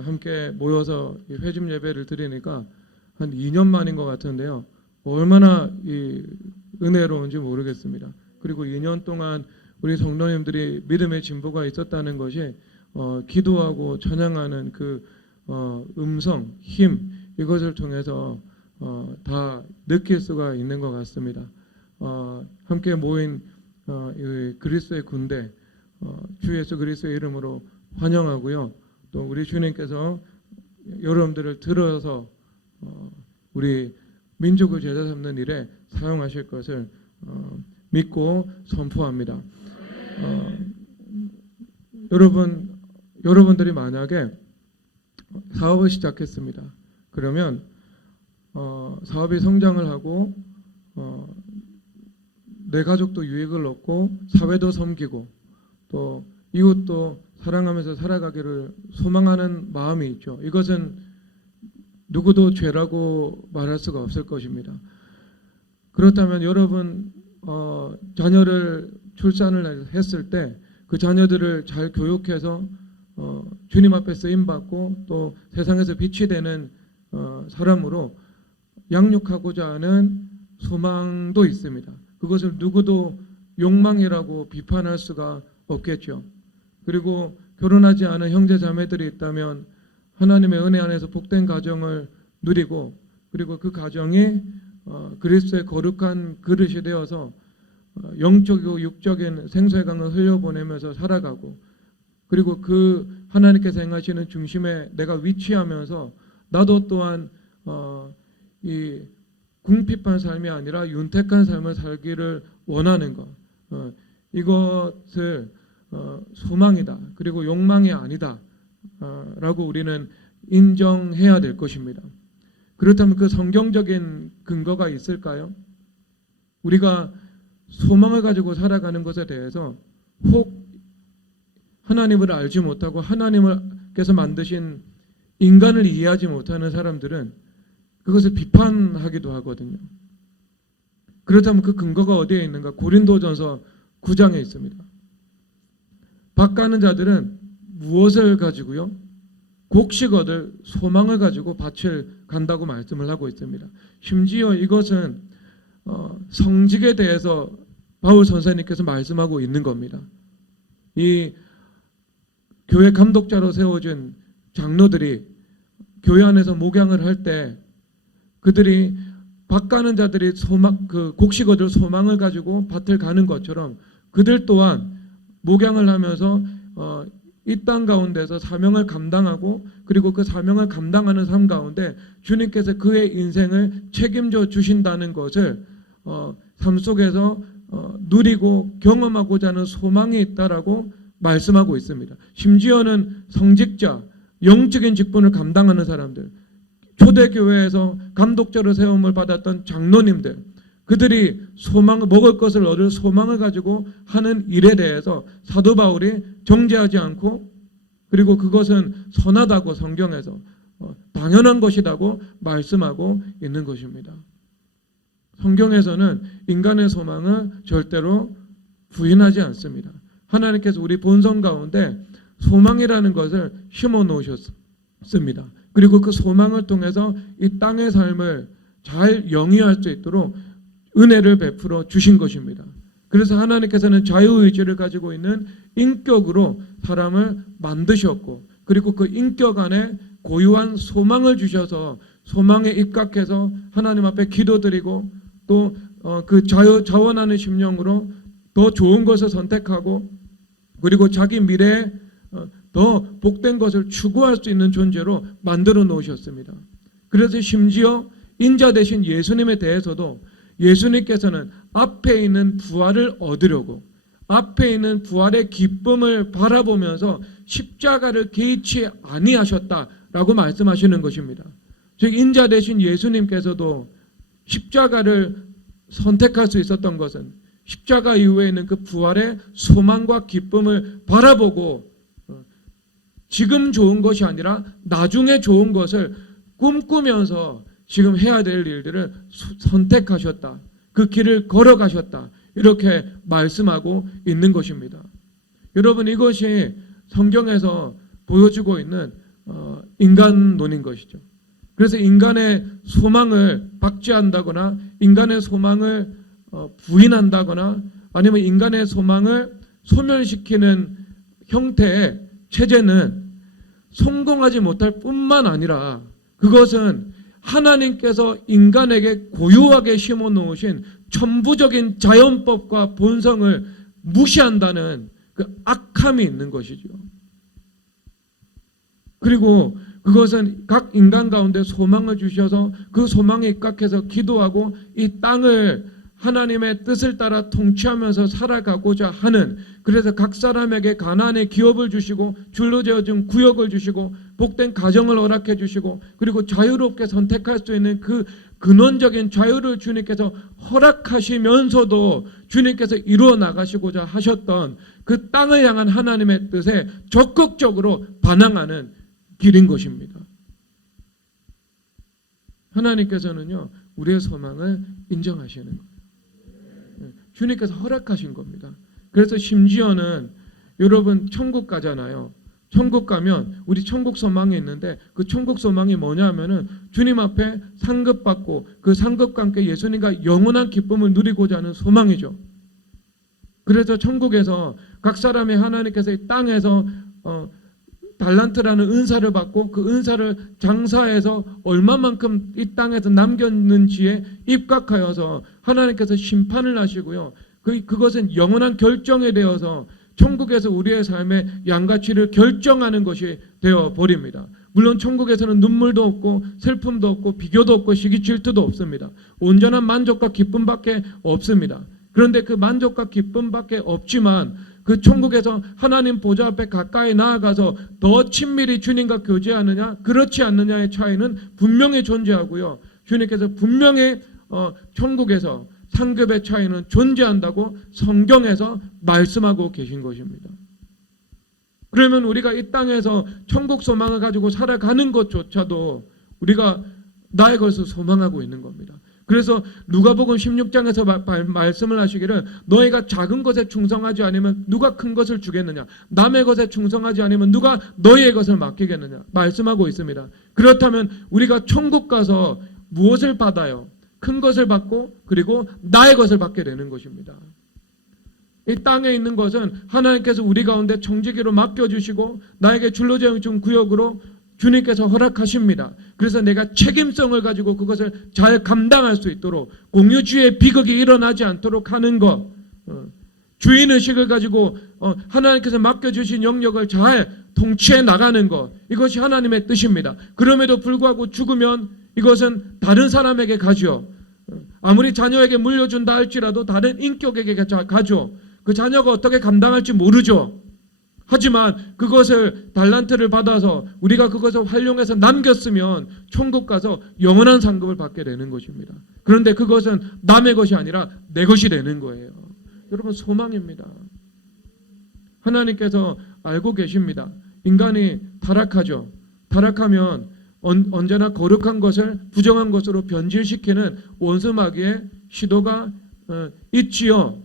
함께 모여서 이 회중 예배를 드리니까 한 2년 만인 것 같은데요. 얼마나 이 은혜로운지 모르겠습니다. 그리고 2년 동안 우리 성도님들이 믿음의 진보가 있었다는 것이 기도하고 찬양하는 그 음성, 힘 이것을 통해서 다 느낄 수가 있는 것 같습니다. 함께 모인 그리스도의 군대 주 예수 그리스도의 이름으로 환영하고요. 또 우리 주님께서 여러분들을 들어서 우리 민족을 제자 삼는 일에 사용하실 것을 믿고 선포합니다. 여러분들이 만약에 사업을 시작했습니다. 그러면 사업이 성장을 하고 내 가족도 유익을 얻고 사회도 섬기고 또 이웃도 사랑하면서 살아가기를 소망하는 마음이 있죠. 이것은 누구도 죄라고 말할 수가 없을 것입니다. 그렇다면 여러분 자녀를 출산을 했을 때 그 자녀들을 잘 교육해서 주님 앞에 쓰임받고 또 세상에서 빛이 되는 사람으로 양육하고자 하는 소망도 있습니다. 그것을 누구도 욕망이라고 비판할 수가 없겠죠. 그리고 결혼하지 않은 형제 자매들이 있다면 하나님의 은혜 안에서 복된 가정을 누리고 그리고 그 가정이 그리스도의 거룩한 그릇이 되어서 영적이고 육적인 생수의 강을 흘려보내면서 살아가고 그리고 그 하나님께서 행하시는 중심에 내가 위치하면서 나도 또한 이 궁핍한 삶이 아니라 윤택한 삶을 살기를 원하는 것 이것을 소망이다 그리고 욕망이 아니다 라고 우리는 인정해야 될 것입니다. 그렇다면 그 성경적인 근거가 있을까요? 우리가 소망을 가지고 살아가는 것에 대해서 혹 하나님을 알지 못하고 하나님께서 만드신 인간을 이해하지 못하는 사람들은 그것을 비판하기도 하거든요. 그렇다면 그 근거가 어디에 있는가? 고린도전서 9장에 있습니다. 밭 가는 자들은 무엇을 가지고요? 곡식 얻을 소망을 가지고 밭을 간다고 말씀을 하고 있습니다. 심지어 이것은 성직에 대해서 바울 선생님께서 말씀하고 있는 겁니다. 이 교회 감독자로 세워진 장로들이 교회 안에서 목양을 할 때 그들이 밭 가는 자들이 그 곡식 얻을 소망을 가지고 밭을 가는 것처럼 그들 또한 목양을 하면서 이 땅 가운데서 사명을 감당하고 그리고 그 사명을 감당하는 삶 가운데 주님께서 그의 인생을 책임져 주신다는 것을 삶 속에서 누리고 경험하고자 하는 소망이 있다라고 말씀하고 있습니다. 심지어는 성직자, 영적인 직분을 감당하는 사람들, 초대교회에서 감독자로 세움을 받았던 장로님들, 그들이 소망을 먹을 것을 얻을 소망을 가지고 하는 일에 대해서 사도 바울이 정죄하지 않고 그리고 그것은 선하다고 성경에서 당연한 것이라고 말씀하고 있는 것입니다. 성경에서는 인간의 소망을 절대로 부인하지 않습니다. 하나님께서 우리 본성 가운데 소망이라는 것을 심어 놓으셨습니다. 그리고 그 소망을 통해서 이 땅의 삶을 잘 영위할 수 있도록 은혜를 베풀어 주신 것입니다. 그래서 하나님께서는 자유의지를 가지고 있는 인격으로 사람을 만드셨고 그리고 그 인격 안에 고유한 소망을 주셔서 소망에 입각해서 하나님 앞에 기도드리고 또 그 자원하는 심령으로 더 좋은 것을 선택하고 그리고 자기 미래에 더 복된 것을 추구할 수 있는 존재로 만들어 놓으셨습니다. 그래서 심지어 인자 되신 예수님에 대해서도 예수님께서는 앞에 있는 부활을 얻으려고 앞에 있는 부활의 기쁨을 바라보면서 십자가를 개의치 아니하셨다라고 말씀하시는 것입니다. 즉 인자 되신 예수님께서도 십자가를 선택할 수 있었던 것은 십자가 이후에 있는 그 부활의 소망과 기쁨을 바라보고 지금 좋은 것이 아니라 나중에 좋은 것을 꿈꾸면서 지금 해야 될 일들을 선택하셨다. 그 길을 걸어가셨다. 이렇게 말씀하고 있는 것입니다. 여러분 이것이 성경에서 보여주고 있는 인간론인 것이죠. 그래서 인간의 소망을 박제한다거나 인간의 소망을 부인한다거나 아니면 인간의 소망을 소멸시키는 형태의 체제는 성공하지 못할 뿐만 아니라 그것은 하나님께서 인간에게 고유하게 심어 놓으신 천부적인 자연법과 본성을 무시한다는 그 악함이 있는 것이죠. 그리고 그것은 각 인간 가운데 소망을 주셔서 그 소망에 입각해서 기도하고 이 땅을 하나님의 뜻을 따라 통치하면서 살아가고자 하는, 그래서 각 사람에게 가나안의 기업을 주시고 줄로 지어진 구역을 주시고 복된 가정을 허락해 주시고 그리고 자유롭게 선택할 수 있는 그 근원적인 자유를 주님께서 허락하시면서도 주님께서 이루어 나가시고자 하셨던 그 땅을 향한 하나님의 뜻에 적극적으로 반항하는 길인 것입니다. 하나님께서는요, 우리의 소망을 인정하시는 거예요. 주님께서 허락하신 겁니다. 그래서 심지어는 여러분 천국 가잖아요. 천국 가면 우리 천국 소망이 있는데 그 천국 소망이 뭐냐면은 주님 앞에 상급받고 그 상급과 함께 예수님과 영원한 기쁨을 누리고자 하는 소망이죠. 그래서 천국에서 각 사람이 하나님께서 이 땅에서 달란트라는 은사를 받고 그 은사를 장사해서 얼마만큼 이 땅에서 남겼는지에 입각하여서 하나님께서 심판을 하시고요. 그것은 영원한 결정에 되어서 천국에서 우리의 삶의 양가치를 결정하는 것이 되어버립니다. 물론 천국에서는 눈물도 없고 슬픔도 없고 비교도 없고 시기 질투도 없습니다. 온전한 만족과 기쁨밖에 없습니다. 그런데 그 만족과 기쁨밖에 없지만 그 천국에서 하나님 보좌 앞에 가까이 나아가서 더 친밀히 주님과 교제하느냐 그렇지 않느냐의 차이는 분명히 존재하고요. 주님께서 분명히 천국에서 상급의 차이는 존재한다고 성경에서 말씀하고 계신 것입니다. 그러면 우리가 이 땅에서 천국 소망을 가지고 살아가는 것조차도 우리가 나의 것을 소망하고 있는 겁니다. 그래서 누가복음 16장에서 말씀을 하시기를 너희가 작은 것에 충성하지 않으면 누가 큰 것을 주겠느냐, 남의 것에 충성하지 않으면 누가 너희의 것을 맡기겠느냐 말씀하고 있습니다. 그렇다면 우리가 천국 가서 무엇을 받아요? 큰 것을 받고 그리고 나의 것을 받게 되는 것입니다. 이 땅에 있는 것은 하나님께서 우리 가운데 청지기로 맡겨주시고 나에게 줄로 지어준 구역으로 주님께서 허락하십니다. 그래서 내가 책임성을 가지고 그것을 잘 감당할 수 있도록 공유주의 비극이 일어나지 않도록 하는 것, 주인의식을 가지고 하나님께서 맡겨주신 영역을 잘 통치해 나가는 것, 이것이 하나님의 뜻입니다. 그럼에도 불구하고 죽으면 이것은 다른 사람에게 가죠. 아무리 자녀에게 물려준다 할지라도 다른 인격에게 가죠. 그 자녀가 어떻게 감당할지 모르죠. 하지만 그것을 달란트를 받아서 우리가 그것을 활용해서 남겼으면 천국 가서 영원한 상급을 받게 되는 것입니다. 그런데 그것은 남의 것이 아니라 내 것이 되는 거예요. 여러분, 소망입니다. 하나님께서 알고 계십니다. 인간이 타락하죠. 타락하면 언제나 거룩한 것을 부정한 것으로 변질시키는 원수마귀의 시도가 있지요.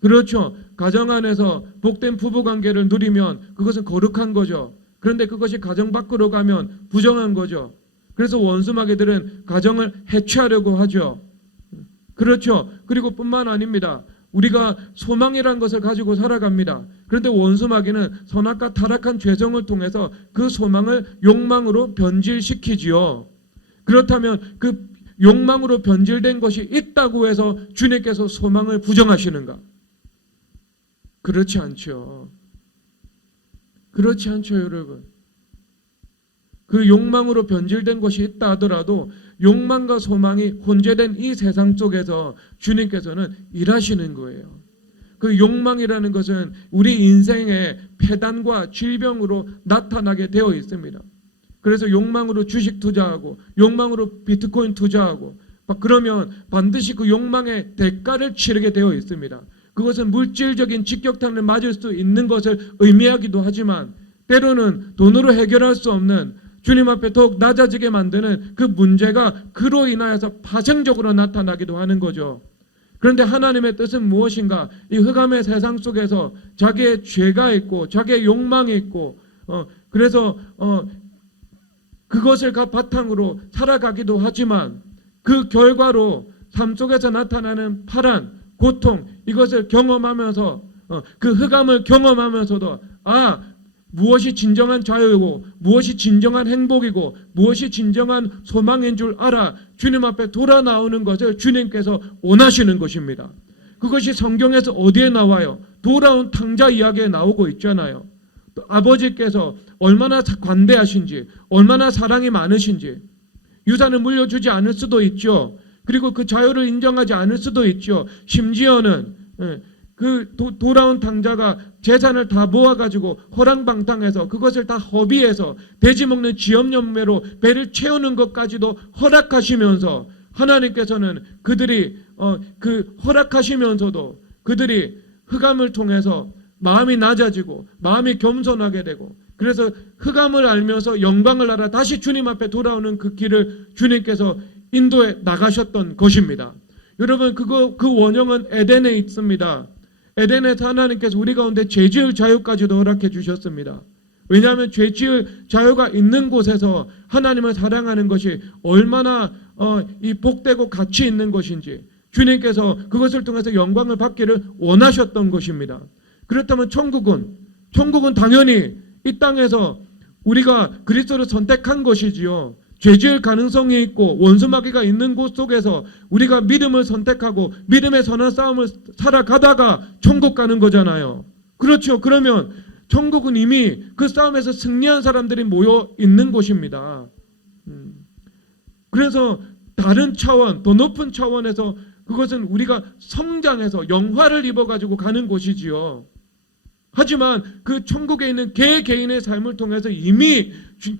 그렇죠. 가정 안에서 복된 부부관계를 누리면 그것은 거룩한 거죠. 그런데 그것이 가정 밖으로 가면 부정한 거죠. 그래서 원수마귀들은 가정을 해체하려고 하죠. 그렇죠. 그리고 뿐만 아닙니다. 우리가 소망이라는 것을 가지고 살아갑니다. 그런데 원수마귀는 선악과 타락한 죄성을 통해서 그 소망을 욕망으로 변질시키지요. 그렇다면 그 욕망으로 변질된 것이 있다고 해서 주님께서 소망을 부정하시는가? 그렇지 않죠. 그렇지 않죠, 여러분. 그 욕망으로 변질된 것이 있다 하더라도 욕망과 소망이 혼재된 이 세상 속에서 주님께서는 일하시는 거예요. 그 욕망이라는 것은 우리 인생의 폐단과 질병으로 나타나게 되어 있습니다. 그래서 욕망으로 주식 투자하고 욕망으로 비트코인 투자하고 그러면 반드시 그 욕망의 대가를 치르게 되어 있습니다. 그것은 물질적인 직격탄을 맞을 수 있는 것을 의미하기도 하지만 때로는 돈으로 해결할 수 없는 주님 앞에 더욱 낮아지게 만드는 그 문제가 그로 인하여서 파생적으로 나타나기도 하는 거죠. 그런데 하나님의 뜻은 무엇인가? 이 흑암의 세상 속에서 자기의 죄가 있고 자기의 욕망이 있고 그래서 그것을 바탕으로 살아가기도 하지만 그 결과로 삶 속에서 나타나는 파란 고통, 이것을 경험하면서 그 흑암을 경험하면서도 무엇이 진정한 자유이고 무엇이 진정한 행복이고 무엇이 진정한 소망인 줄 알아 주님 앞에 돌아 나오는 것을 주님께서 원하시는 것입니다. 그것이 성경에서 어디에 나와요? 돌아온 탕자 이야기에 나오고 있잖아요. 또 아버지께서 얼마나 관대하신지, 얼마나 사랑이 많으신지, 유산을 물려주지 않을 수도 있죠. 그리고 그 자유를 인정하지 않을 수도 있죠. 심지어는 돌아온 탕자가 재산을 다 모아가지고 호랑방탕해서 그것을 다 허비해서 돼지 먹는 지엄연매로 배를 채우는 것까지도 허락하시면서 하나님께서는 그들이 허락하시면서도 그들이 흑암을 통해서 마음이 낮아지고 마음이 겸손하게 되고 그래서 흑암을 알면서 영광을 알아 다시 주님 앞에 돌아오는 그 길을 주님께서 인도에 나가셨던 것입니다. 여러분 그 원형은 에덴에 있습니다. 에덴에서 하나님께서 우리 가운데 죄지을 자유까지도 허락해 주셨습니다. 왜냐하면 죄지을 자유가 있는 곳에서 하나님을 사랑하는 것이 얼마나 이 복되고 가치 있는 것인지 주님께서 그것을 통해서 영광을 받기를 원하셨던 것입니다. 그렇다면 천국은 당연히 이 땅에서 우리가 그리스도를 선택한 것이지요. 죄지을 가능성이 있고 원수마귀가 있는 곳 속에서 우리가 믿음을 선택하고 믿음의 선한 싸움을 살아가다가 천국 가는 거잖아요. 그렇죠. 그러면 천국은 이미 그 싸움에서 승리한 사람들이 모여 있는 곳입니다. 그래서 다른 차원, 더 높은 차원에서 그것은 우리가 성장해서 영화를 입어가지고 가는 곳이지요. 하지만 그 천국에 있는 개개인의 삶을 통해서 이미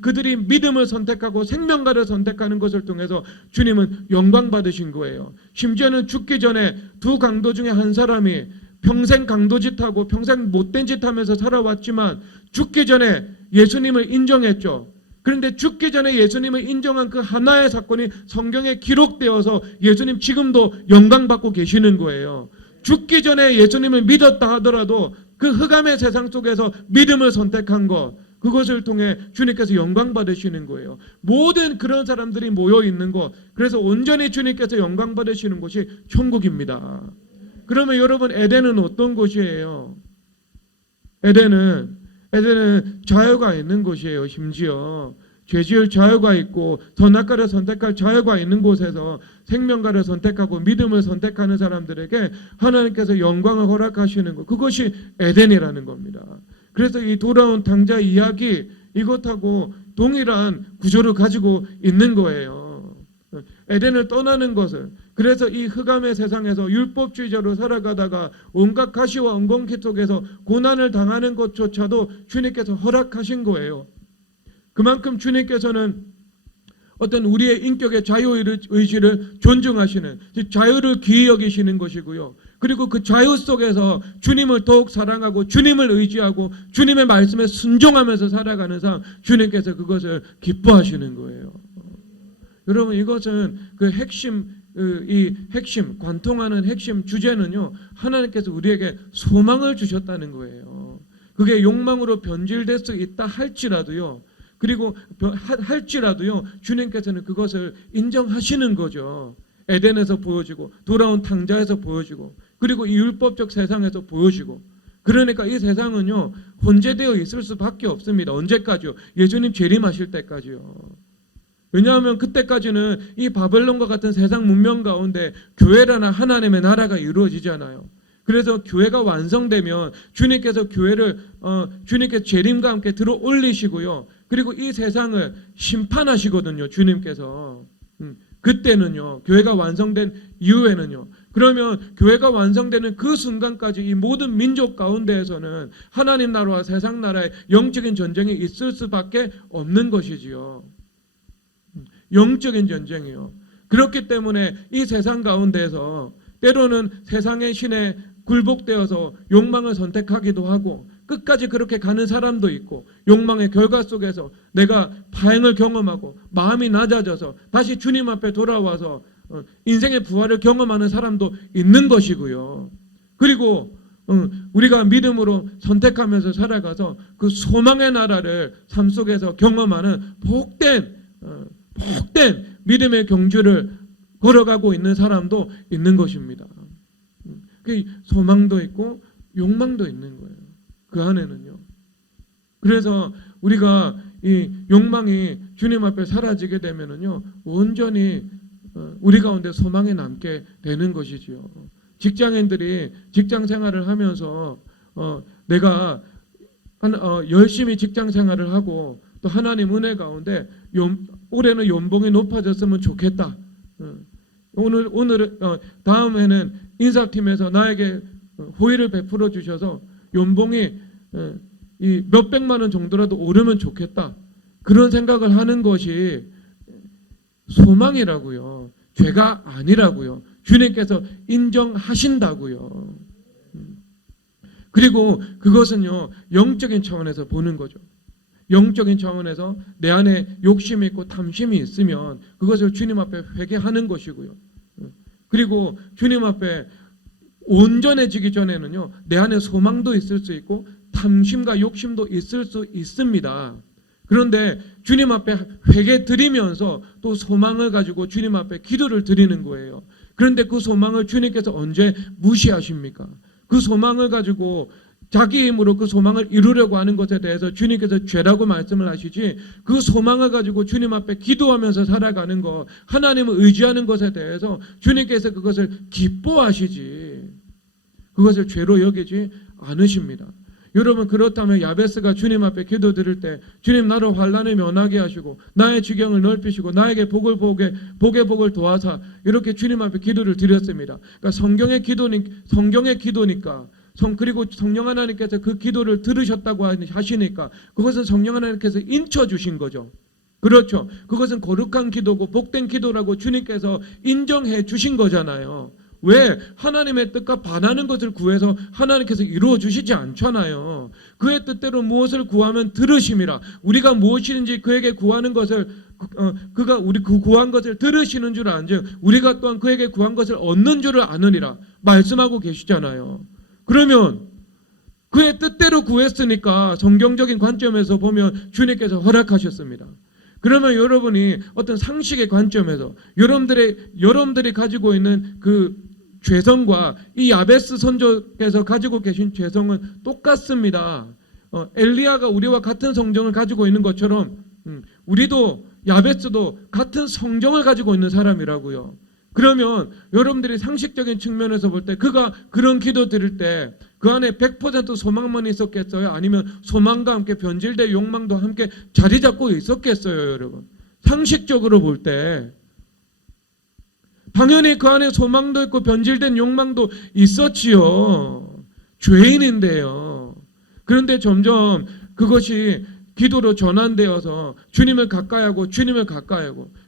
그들이 믿음을 선택하고 생명가를 선택하는 것을 통해서 주님은 영광 받으신 거예요. 심지어는 죽기 전에 두 강도 중에 한 사람이 평생 강도짓하고 평생 못된 짓 하면서 살아왔지만 죽기 전에 예수님을 인정했죠. 그런데 죽기 전에 예수님을 인정한 그 하나의 사건이 성경에 기록되어서 예수님 지금도 영광 받고 계시는 거예요. 죽기 전에 예수님을 믿었다 하더라도 그 흑암의 세상 속에서 믿음을 선택한 것, 그것을 통해 주님께서 영광 받으시는 거예요. 모든 그런 사람들이 모여 있는 것, 그래서 온전히 주님께서 영광 받으시는 곳이 천국입니다. 그러면 여러분, 에덴은 어떤 곳이에요? 에덴은 자유가 있는 곳이에요. 심지어 죄지을 자유가 있고 선악과를 선택할 자유가 있는 곳에서 생명과를 선택하고 믿음을 선택하는 사람들에게 하나님께서 영광을 허락하시는 것, 그것이 에덴이라는 겁니다. 그래서 이 돌아온 탕자 이야기, 이것하고 동일한 구조를 가지고 있는 거예요. 에덴을 떠나는 것을, 그래서 이 흑암의 세상에서 율법주의자로 살아가다가 온갖 가시와 엉겅퀴 속에서 고난을 당하는 것조차도 주님께서 허락하신 거예요. 그만큼 주님께서는 어떤 우리의 인격의 자유의지를 존중하시는, 자유를 귀히 여기시는 것이고요. 그리고 그 자유 속에서 주님을 더욱 사랑하고 주님을 의지하고 주님의 말씀에 순종하면서 살아가는 삶, 주님께서 그것을 기뻐하시는 거예요. 여러분, 이것은 그 핵심, 관통하는 핵심 주제는요, 하나님께서 우리에게 소망을 주셨다는 거예요. 그게 욕망으로 변질될 수 있다 할지라도요, 그리고 할지라도요, 주님께서는 그것을 인정하시는 거죠. 에덴에서 보여지고 돌아온 탕자에서 보여지고 그리고 이 율법적 세상에서 보여지고, 그러니까 이 세상은요 혼재되어 있을 수밖에 없습니다. 언제까지요? 예수님 재림하실 때까지요. 왜냐하면 그때까지는 이 바벨론과 같은 세상 문명 가운데 교회라나 하나님의 나라가 이루어지잖아요. 그래서 교회가 완성되면 주님께서 교회를 주님께서 재림과 함께 들어 올리시고요. 그리고 이 세상을 심판하시거든요. 주님께서. 그때는요. 교회가 완성된 이후에는요. 그러면 교회가 완성되는 그 순간까지 이 모든 민족 가운데에서는 하나님 나라와 세상 나라의 영적인 전쟁이 있을 수밖에 없는 것이지요. 영적인 전쟁이요. 그렇기 때문에 이 세상 가운데에서 때로는 세상의 신에 굴복되어서 욕망을 선택하기도 하고 끝까지 그렇게 가는 사람도 있고, 욕망의 결과 속에서 내가 파행을 경험하고 마음이 낮아져서 다시 주님 앞에 돌아와서 인생의 부활을 경험하는 사람도 있는 것이고요. 그리고 우리가 믿음으로 선택하면서 살아가서 그 소망의 나라를 삶 속에서 경험하는 복된 복된 믿음의 경주를 걸어가고 있는 사람도 있는 것입니다. 그 소망도 있고 욕망도 있는 거예요. 그 안에는요. 그래서 우리가 이 욕망이 주님 앞에 사라지게 되면은요, 온전히 우리 가운데 소망이 남게 되는 것이지요. 직장인들이 직장 생활을 하면서 내가 열심히 직장 생활을 하고 또 하나님 은혜 가운데 올해는 연봉이 높아졌으면 좋겠다. 오늘 다음에는 인사팀에서 나에게 호의를 베풀어 주셔서 연봉이 이 몇백만 원 정도라도 오르면 좋겠다. 그런 생각을 하는 것이 소망이라고요. 죄가 아니라고요. 주님께서 인정하신다고요. 그리고 그것은요, 영적인 차원에서 보는 거죠. 영적인 차원에서 내 안에 욕심이 있고 탐심이 있으면 그것을 주님 앞에 회개하는 것이고요. 그리고 주님 앞에 온전해지기 전에는요, 내 안에 소망도 있을 수 있고 탐심과 욕심도 있을 수 있습니다. 그런데 주님 앞에 회개 드리면서 또 소망을 가지고 주님 앞에 기도를 드리는 거예요. 그런데 그 소망을 주님께서 언제 무시하십니까? 그 소망을 가지고 자기 힘으로 그 소망을 이루려고 하는 것에 대해서 주님께서 죄라고 말씀을 하시지, 그 소망을 가지고 주님 앞에 기도하면서 살아가는 것, 하나님을 의지하는 것에 대해서 주님께서 그것을 기뻐하시지 그것을 죄로 여기지 않으십니다. 여러분, 그렇다면 야베스가 주님 앞에 기도드릴 때 주님, 나로 환난을 면하게 하시고 나의 지경을 넓히시고 나에게 복을 복을 도와사, 이렇게 주님 앞에 기도를 드렸습니다. 그러니까 성경의 기도니까 그리고 성령 하나님께서 그 기도를 들으셨다고 하시니까 그것은 성령 하나님께서 인쳐주신 거죠. 그렇죠. 그것은 거룩한 기도고 복된 기도라고 주님께서 인정해 주신 거잖아요. 왜? 하나님의 뜻과 반하는 것을 구해서 하나님께서 이루어 주시지 않잖아요. 그의 뜻대로 무엇을 구하면 들으심이라. 우리가 무엇이든지 그에게 구하는 것을 그가 우리 구한 것을 들으시는 줄 안즉 우리가 또한 그에게 구한 것을 얻는 줄을 아느니라 말씀하고 계시잖아요. 그러면 그의 뜻대로 구했으니까 성경적인 관점에서 보면 주님께서 허락하셨습니다. 그러면 여러분이 어떤 상식의 관점에서 여러분들이 가지고 있는 그 죄성과 이 야베스 선조께서 가지고 계신 죄성은 똑같습니다. 엘리야가 우리와 같은 성정을 가지고 있는 것처럼 우리도 야베스도 같은 성정을 가지고 있는 사람이라고요. 그러면 여러분들이 상식적인 측면에서 볼 때 그가 그런 기도 드릴 때 그 안에 100% 소망만 있었겠어요? 아니면 소망과 함께 변질된 욕망도 함께 자리 잡고 있었겠어요, 여러분? 상식적으로 볼 때 당연히 그 안에 소망도 있고 변질된 욕망도 있었지요. 죄인인데요. 그런데 점점 그것이 기도로 전환되어서 주님을 가까이 하고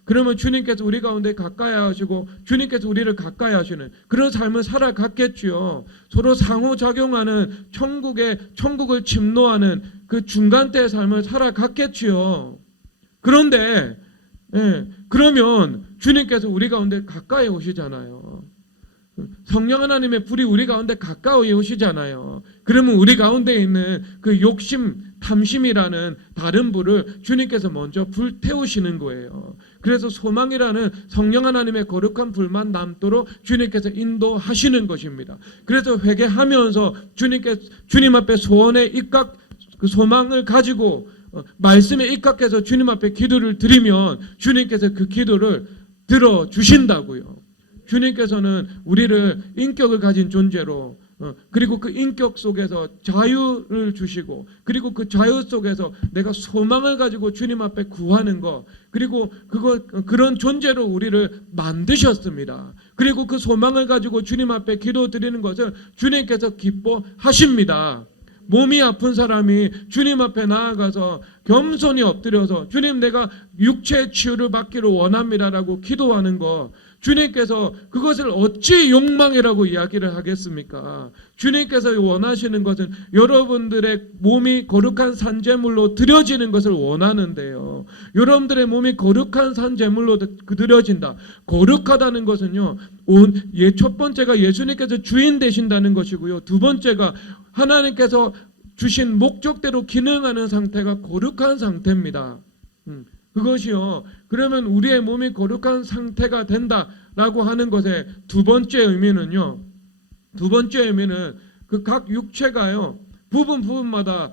그러면 주님께서 우리 가운데 가까이 하시고 주님께서 우리를 가까이 하시는 그런 삶을 살아갔겠지요. 서로 상호작용하는 천국을 침노하는 그 중간대의 삶을 살아갔겠지요. 그런데 그러면 주님께서 우리 가운데 가까이 오시잖아요. 성령 하나님의 불이 우리 가운데 가까이 오시잖아요. 그러면 우리 가운데 있는 그 욕심, 탐심이라는 다른 불을 주님께서 먼저 불태우시는 거예요. 그래서 소망이라는 성령 하나님의 거룩한 불만 남도록 주님께서 인도하시는 것입니다. 그래서 회개하면서 주님 앞에 소원에 그 소망을 가지고 말씀에 입각해서 주님 앞에 기도를 드리면 주님께서 그 기도를 들어주신다고요. 주님께서는 우리를 인격을 가진 존재로 그리고 그 인격 속에서 자유를 주시고 그리고 그 자유 속에서 내가 소망을 가지고 주님 앞에 구하는 것 그리고 그런 존재로 우리를 만드셨습니다. 그리고 그 소망을 가지고 주님 앞에 기도 드리는 것을 주님께서 기뻐하십니다. 몸이 아픈 사람이 주님 앞에 나아가서 겸손히 엎드려서 주님, 내가 육체 치유를 받기를 원합니다라고 기도하는 것, 주님께서 그것을 어찌 욕망이라고 이야기를 하겠습니까? 주님께서 원하시는 것은 여러분들의 몸이 거룩한 산제물로 드려지는 것을 원하는데요. 여러분들의 몸이 거룩한 산제물로 드려진다. 거룩하다는 것은요, 첫 번째가 예수님께서 주인 되신다는 것이고요. 두 번째가 하나님께서 주신 목적대로 기능하는 상태가 거룩한 상태입니다. 그것이요. 그러면 우리의 몸이 거룩한 상태가 된다라고 하는 것의 두 번째 의미는요. 두 번째 의미는 그 각 육체가요. 부분마다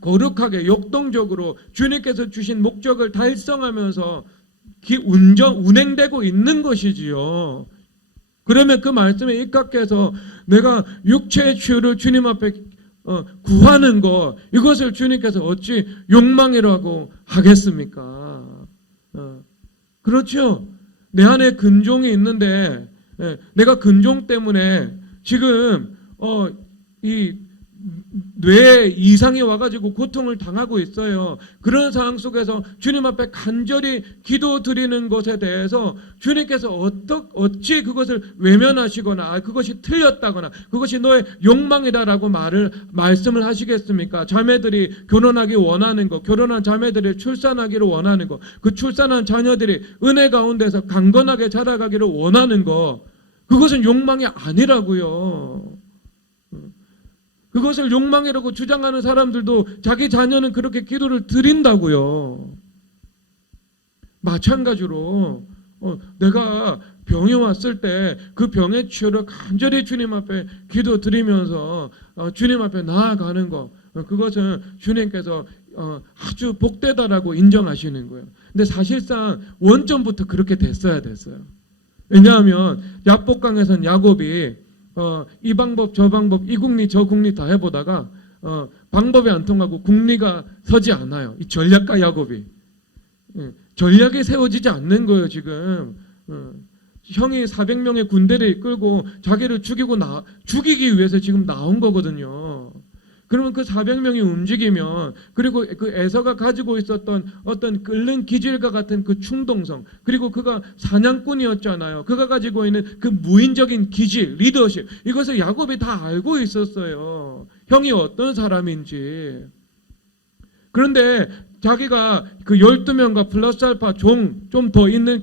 거룩하게 역동적으로 주님께서 주신 목적을 달성하면서 운행되고 있는 것이지요. 그러면 그 말씀에 입각해서 내가 육체의 치유를 주님 앞에 구하는 것, 이것을 주님께서 어찌 욕망이라고 하겠습니까? 그렇죠. 내 안에 근종이 있는데 내가 근종 때문에 지금 이 뇌에 이상이 와가지고 고통을 당하고 있어요. 그런 상황 속에서 주님 앞에 간절히 기도 드리는 것에 대해서 주님께서 어찌 그것을 외면하시거나 그것이 틀렸다거나 그것이 너의 욕망이다라고 말씀을 하시겠습니까? 자매들이 결혼하기 원하는 것, 결혼한 자매들이 출산하기를 원하는 것, 그 출산한 자녀들이 은혜 가운데서 강건하게 자라가기를 원하는 것, 그것은 욕망이 아니라고요. 그것을 욕망이라고 주장하는 사람들도 자기 자녀는 그렇게 기도를 드린다고요. 마찬가지로 내가 병이 왔을 때 그 병의 치유를 간절히 주님 앞에 기도 드리면서 주님 앞에 나아가는 것, 그것은 주님께서 아주 복되다라고 인정하시는 거예요. 근데 사실상 원점부터 그렇게 됐어요. 왜냐하면 야복강에선 야곱이 이 방법 저 방법 이 국리 저 국리 다 해보다가 방법이 안 통하고 국리가 서지 않아요. 이 전략가 야곱이 전략이 세워지지 않는 거예요. 지금 형이 400명의 군대를 이끌고 자기를 죽이기 위해서 지금 나온 거거든요. 그러면 그 400명이 움직이면, 그리고 그 에서가 가지고 있었던 어떤 끓는 기질과 같은 그 충동성, 그리고 그가 사냥꾼이었잖아요. 그가 가지고 있는 그 무인적인 기질, 리더십, 이것을 야곱이 다 알고 있었어요. 형이 어떤 사람인지. 그런데 자기가 그 12명과 플러스 알파 좀 더 있는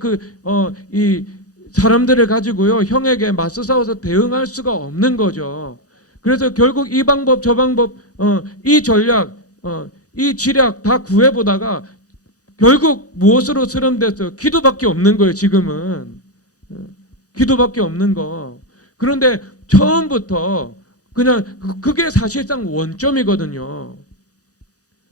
이 사람들을 가지고요, 형에게 맞서 싸워서 대응할 수가 없는 거죠. 그래서 결국 이 방법 저 방법 이 전략 이 지략 다 구해보다가 결국 무엇으로 수렴됐어요? 기도밖에 없는 거예요. 지금은 기도밖에 없는 거. 그런데 처음부터 그냥 그게 사실상 원점이거든요.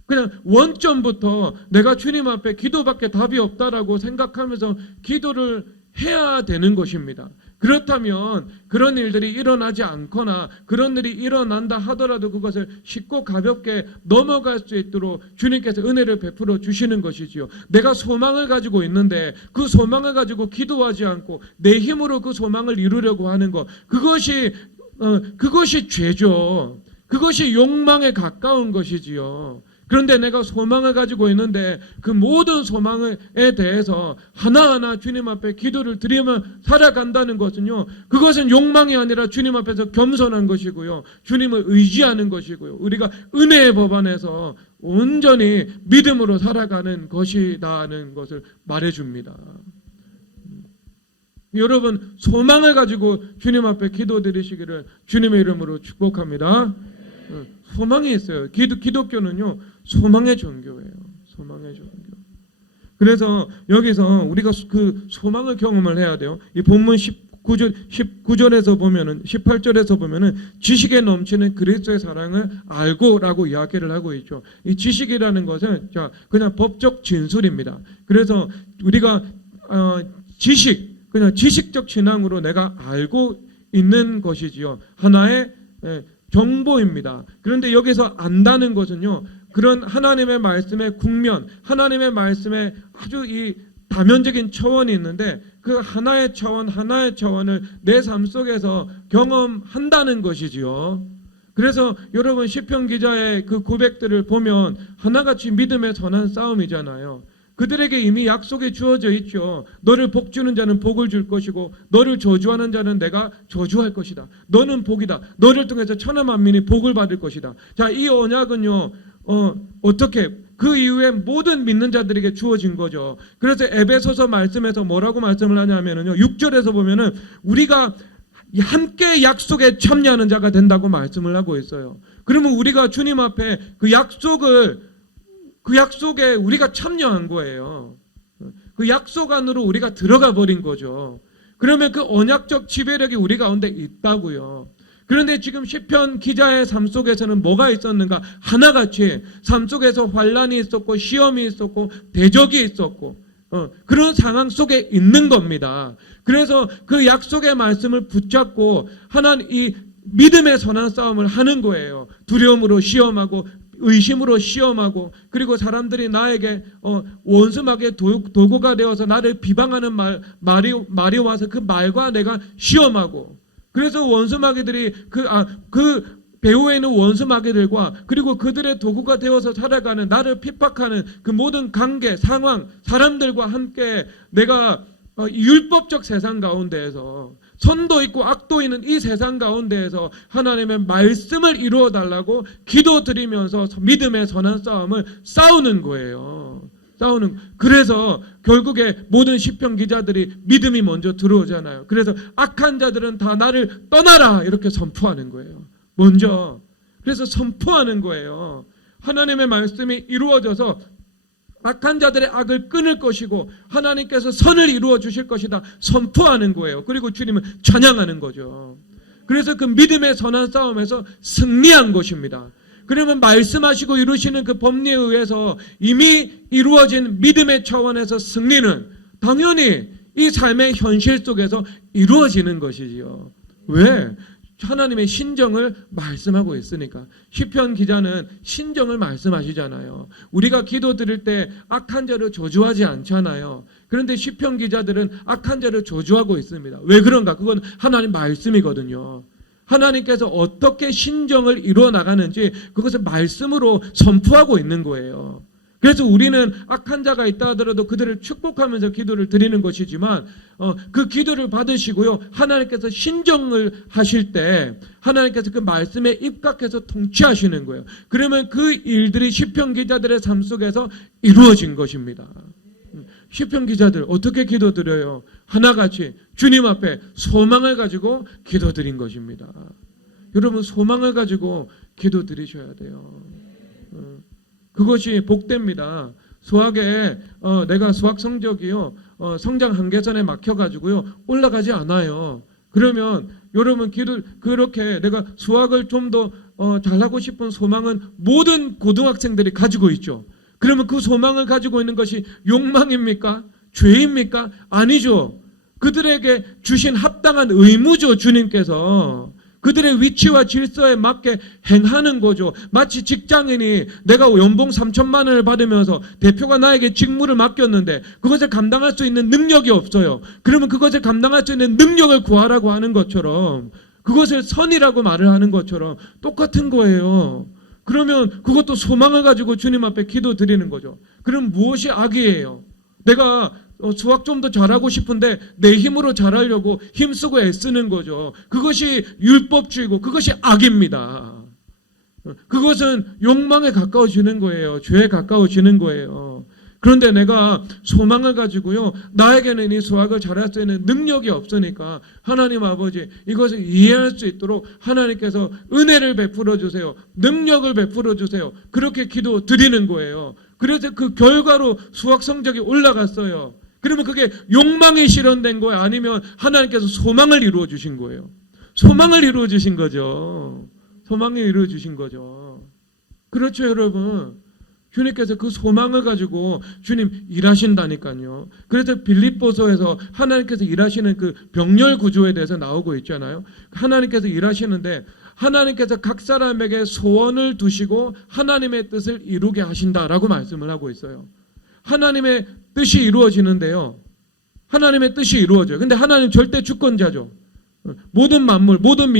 그냥 원점부터 내가 주님 앞에 기도밖에 답이 없다라고 생각하면서 기도를 해야 되는 것입니다. 그렇다면 그런 일들이 일어나지 않거나 그런 일이 일어난다 하더라도 그것을 쉽고 가볍게 넘어갈 수 있도록 주님께서 은혜를 베풀어 주시는 것이지요. 내가 소망을 가지고 있는데 그 소망을 가지고 기도하지 않고 내 힘으로 그 소망을 이루려고 하는 것, 그것이 죄죠. 그것이 욕망에 가까운 것이지요. 그런데 내가 소망을 가지고 있는데 그 모든 소망에 대해서 하나하나 주님 앞에 기도를 드리며 살아간다는 것은요, 그것은 욕망이 아니라 주님 앞에서 겸손한 것이고요, 주님을 의지하는 것이고요, 우리가 은혜의 법 안에서 온전히 믿음으로 살아가는 것이다는 것을 말해줍니다. 여러분, 소망을 가지고 주님 앞에 기도 드리시기를 주님의 이름으로 축복합니다. 소망이 있어요. 기독교는요, 소망의 종교예요. 소망의 종교. 그래서 여기서 우리가 그 소망을 경험을 해야 돼요. 이 본문 19절에서 보면은, 18절에서 보면은 지식에 넘치는 그리스도의 사랑을 알고라고 이야기를 하고 있죠. 이 지식이라는 것은 그냥 법적 진술입니다. 그래서 우리가 그냥 지식적 신앙으로 내가 알고 있는 것이지요. 하나의 정보입니다. 그런데 여기서 안다는 것은요, 그런 하나님의 말씀의 국면, 하나님의 말씀의 아주 이 다면적인 차원이 있는데 그 하나의 차원을 내 삶 속에서 경험한다는 것이지요. 그래서 여러분, 시편 기자의 그 고백들을 보면 하나같이 믿음의 선한 싸움이잖아요. 그들에게 이미 약속이 주어져 있죠. 너를 복주는 자는 복을 줄 것이고 너를 저주하는 자는 내가 저주할 것이다. 너는 복이다. 너를 통해서 천하 만민이 복을 받을 것이다. 자, 이 언약은요, 어떻게 그 이후에 모든 믿는 자들에게 주어진 거죠. 그래서 에베소서 말씀에서 뭐라고 말씀을 하냐면요, 6절에서 보면은 우리가 함께 약속에 참여하는 자가 된다고 말씀을 하고 있어요. 그러면 우리가 주님 앞에 그 약속을 그 약속에 우리가 참여한 거예요. 그 약속 안으로 우리가 들어가 버린 거죠. 그러면 그 언약적 지배력이 우리 가운데 있다고요. 그런데 지금 시편 기자의 삶 속에서는 뭐가 있었는가? 하나같이 삶 속에서 환난이 있었고 시험이 있었고 대적이 있었고 그런 상황 속에 있는 겁니다. 그래서 그 약속의 말씀을 붙잡고 하나님 이 믿음의 선한 싸움을 하는 거예요. 두려움으로 시험하고 의심으로 시험하고 그리고 사람들이 나에게 원수막의 도구가 되어서 나를 비방하는 말이 와서 그 말과 내가 시험하고 그래서 원수마귀들이 그 배후에 있는 원수마귀들과 그리고 그들의 도구가 되어서 살아가는 나를 핍박하는 그 모든 관계, 상황, 사람들과 함께 내가 율법적 세상 가운데에서 선도 있고 악도 있는 이 세상 가운데에서 하나님의 말씀을 이루어 달라고 기도드리면서 믿음의 선한 싸움을 싸우는 거예요. 그래서 결국에 모든 시편 기자들이 믿음이 먼저 들어오잖아요. 그래서 악한 자들은 다 나를 떠나라 이렇게 선포하는 거예요. 먼저 그래서 선포하는 거예요. 하나님의 말씀이 이루어져서 악한 자들의 악을 끊을 것이고 하나님께서 선을 이루어 주실 것이다 선포하는 거예요. 그리고 주님을 찬양하는 거죠. 그래서 그 믿음의 선한 싸움에서 승리한 것입니다. 그러면 말씀하시고 이루시는 그 법리에 의해서 이미 이루어진 믿음의 차원에서 승리는 당연히 이 삶의 현실 속에서 이루어지는 것이지요. 왜? 하나님의 신정을 말씀하고 있으니까. 시편 기자는 신정을 말씀하시잖아요. 우리가 기도 드릴 때 악한 자를 저주하지 않잖아요. 그런데 시편 기자들은 악한 자를 저주하고 있습니다. 왜 그런가? 그건 하나님 말씀이거든요. 하나님께서 어떻게 신정을 이루어 나가는지 그것을 말씀으로 선포하고 있는 거예요. 그래서 우리는 악한 자가 있다 하더라도 그들을 축복하면서 기도를 드리는 것이지만 그 기도를 받으시고요. 하나님께서 신정을 하실 때 하나님께서 그 말씀에 입각해서 통치하시는 거예요. 그러면 그 일들이 시편 기자들의 삶 속에서 이루어진 것입니다. 시편 기자들 어떻게 기도드려요? 하나같이 주님 앞에 소망을 가지고 기도드린 것입니다. 여러분 소망을 가지고 기도드리셔야 돼요. 그것이 복됩니다. 수학에 내가 수학 성적이요 성장 한계선에 막혀가지고요 올라가지 않아요. 그러면 여러분 그렇게 내가 수학을 좀 더 잘하고 싶은 소망은 모든 고등학생들이 가지고 있죠. 그러면 그 소망을 가지고 있는 것이 욕망입니까? 죄입니까? 아니죠. 그들에게 주신 합당한 의무죠. 주님께서 그들의 위치와 질서에 맞게 행하는 거죠. 마치 직장인이 내가 연봉 3천만 원을 받으면서 대표가 나에게 직무를 맡겼는데 그것을 감당할 수 있는 능력이 없어요. 그러면 그것을 감당할 수 있는 능력을 구하라고 하는 것처럼 그것을 선이라고 말을 하는 것처럼 똑같은 거예요. 그러면 그것도 소망을 가지고 주님 앞에 기도드리는 거죠. 그럼 무엇이 악이에요? 내가 수학 좀 더 잘하고 싶은데 내 힘으로 잘하려고 힘쓰고 애쓰는 거죠. 그것이 율법주의고 그것이 악입니다. 그것은 욕망에 가까워지는 거예요. 죄에 가까워지는 거예요. 그런데 내가 소망을 가지고요. 나에게는 이 수학을 잘할 수 있는 능력이 없으니까 하나님 아버지 이것을 이해할 수 있도록 하나님께서 은혜를 베풀어 주세요. 능력을 베풀어 주세요. 그렇게 기도 드리는 거예요. 그래서 그 결과로 수학 성적이 올라갔어요. 그러면 그게 욕망이 실현된 거예요? 아니면 하나님께서 소망을 이루어 주신 거예요? 소망을 이루어 주신 거죠. 소망을 이루어 주신 거죠. 그렇죠, 여러분. 주님께서 그 소망을 가지고 주님 일하신다니까요. 그래서 빌립보서에서 하나님께서 일하시는 그 병렬 구조에 대해서 나오고 있잖아요. 하나님께서 일하시는데 하나님께서 각 사람에게 소원을 두시고 하나님의 뜻을 이루게 하신다라고 말씀을 하고 있어요. 하나님의 뜻이 이루어지는데요. 하나님의 뜻이 이루어져요. 근데 하나님 절대 주권자죠. 모든 만물, 모든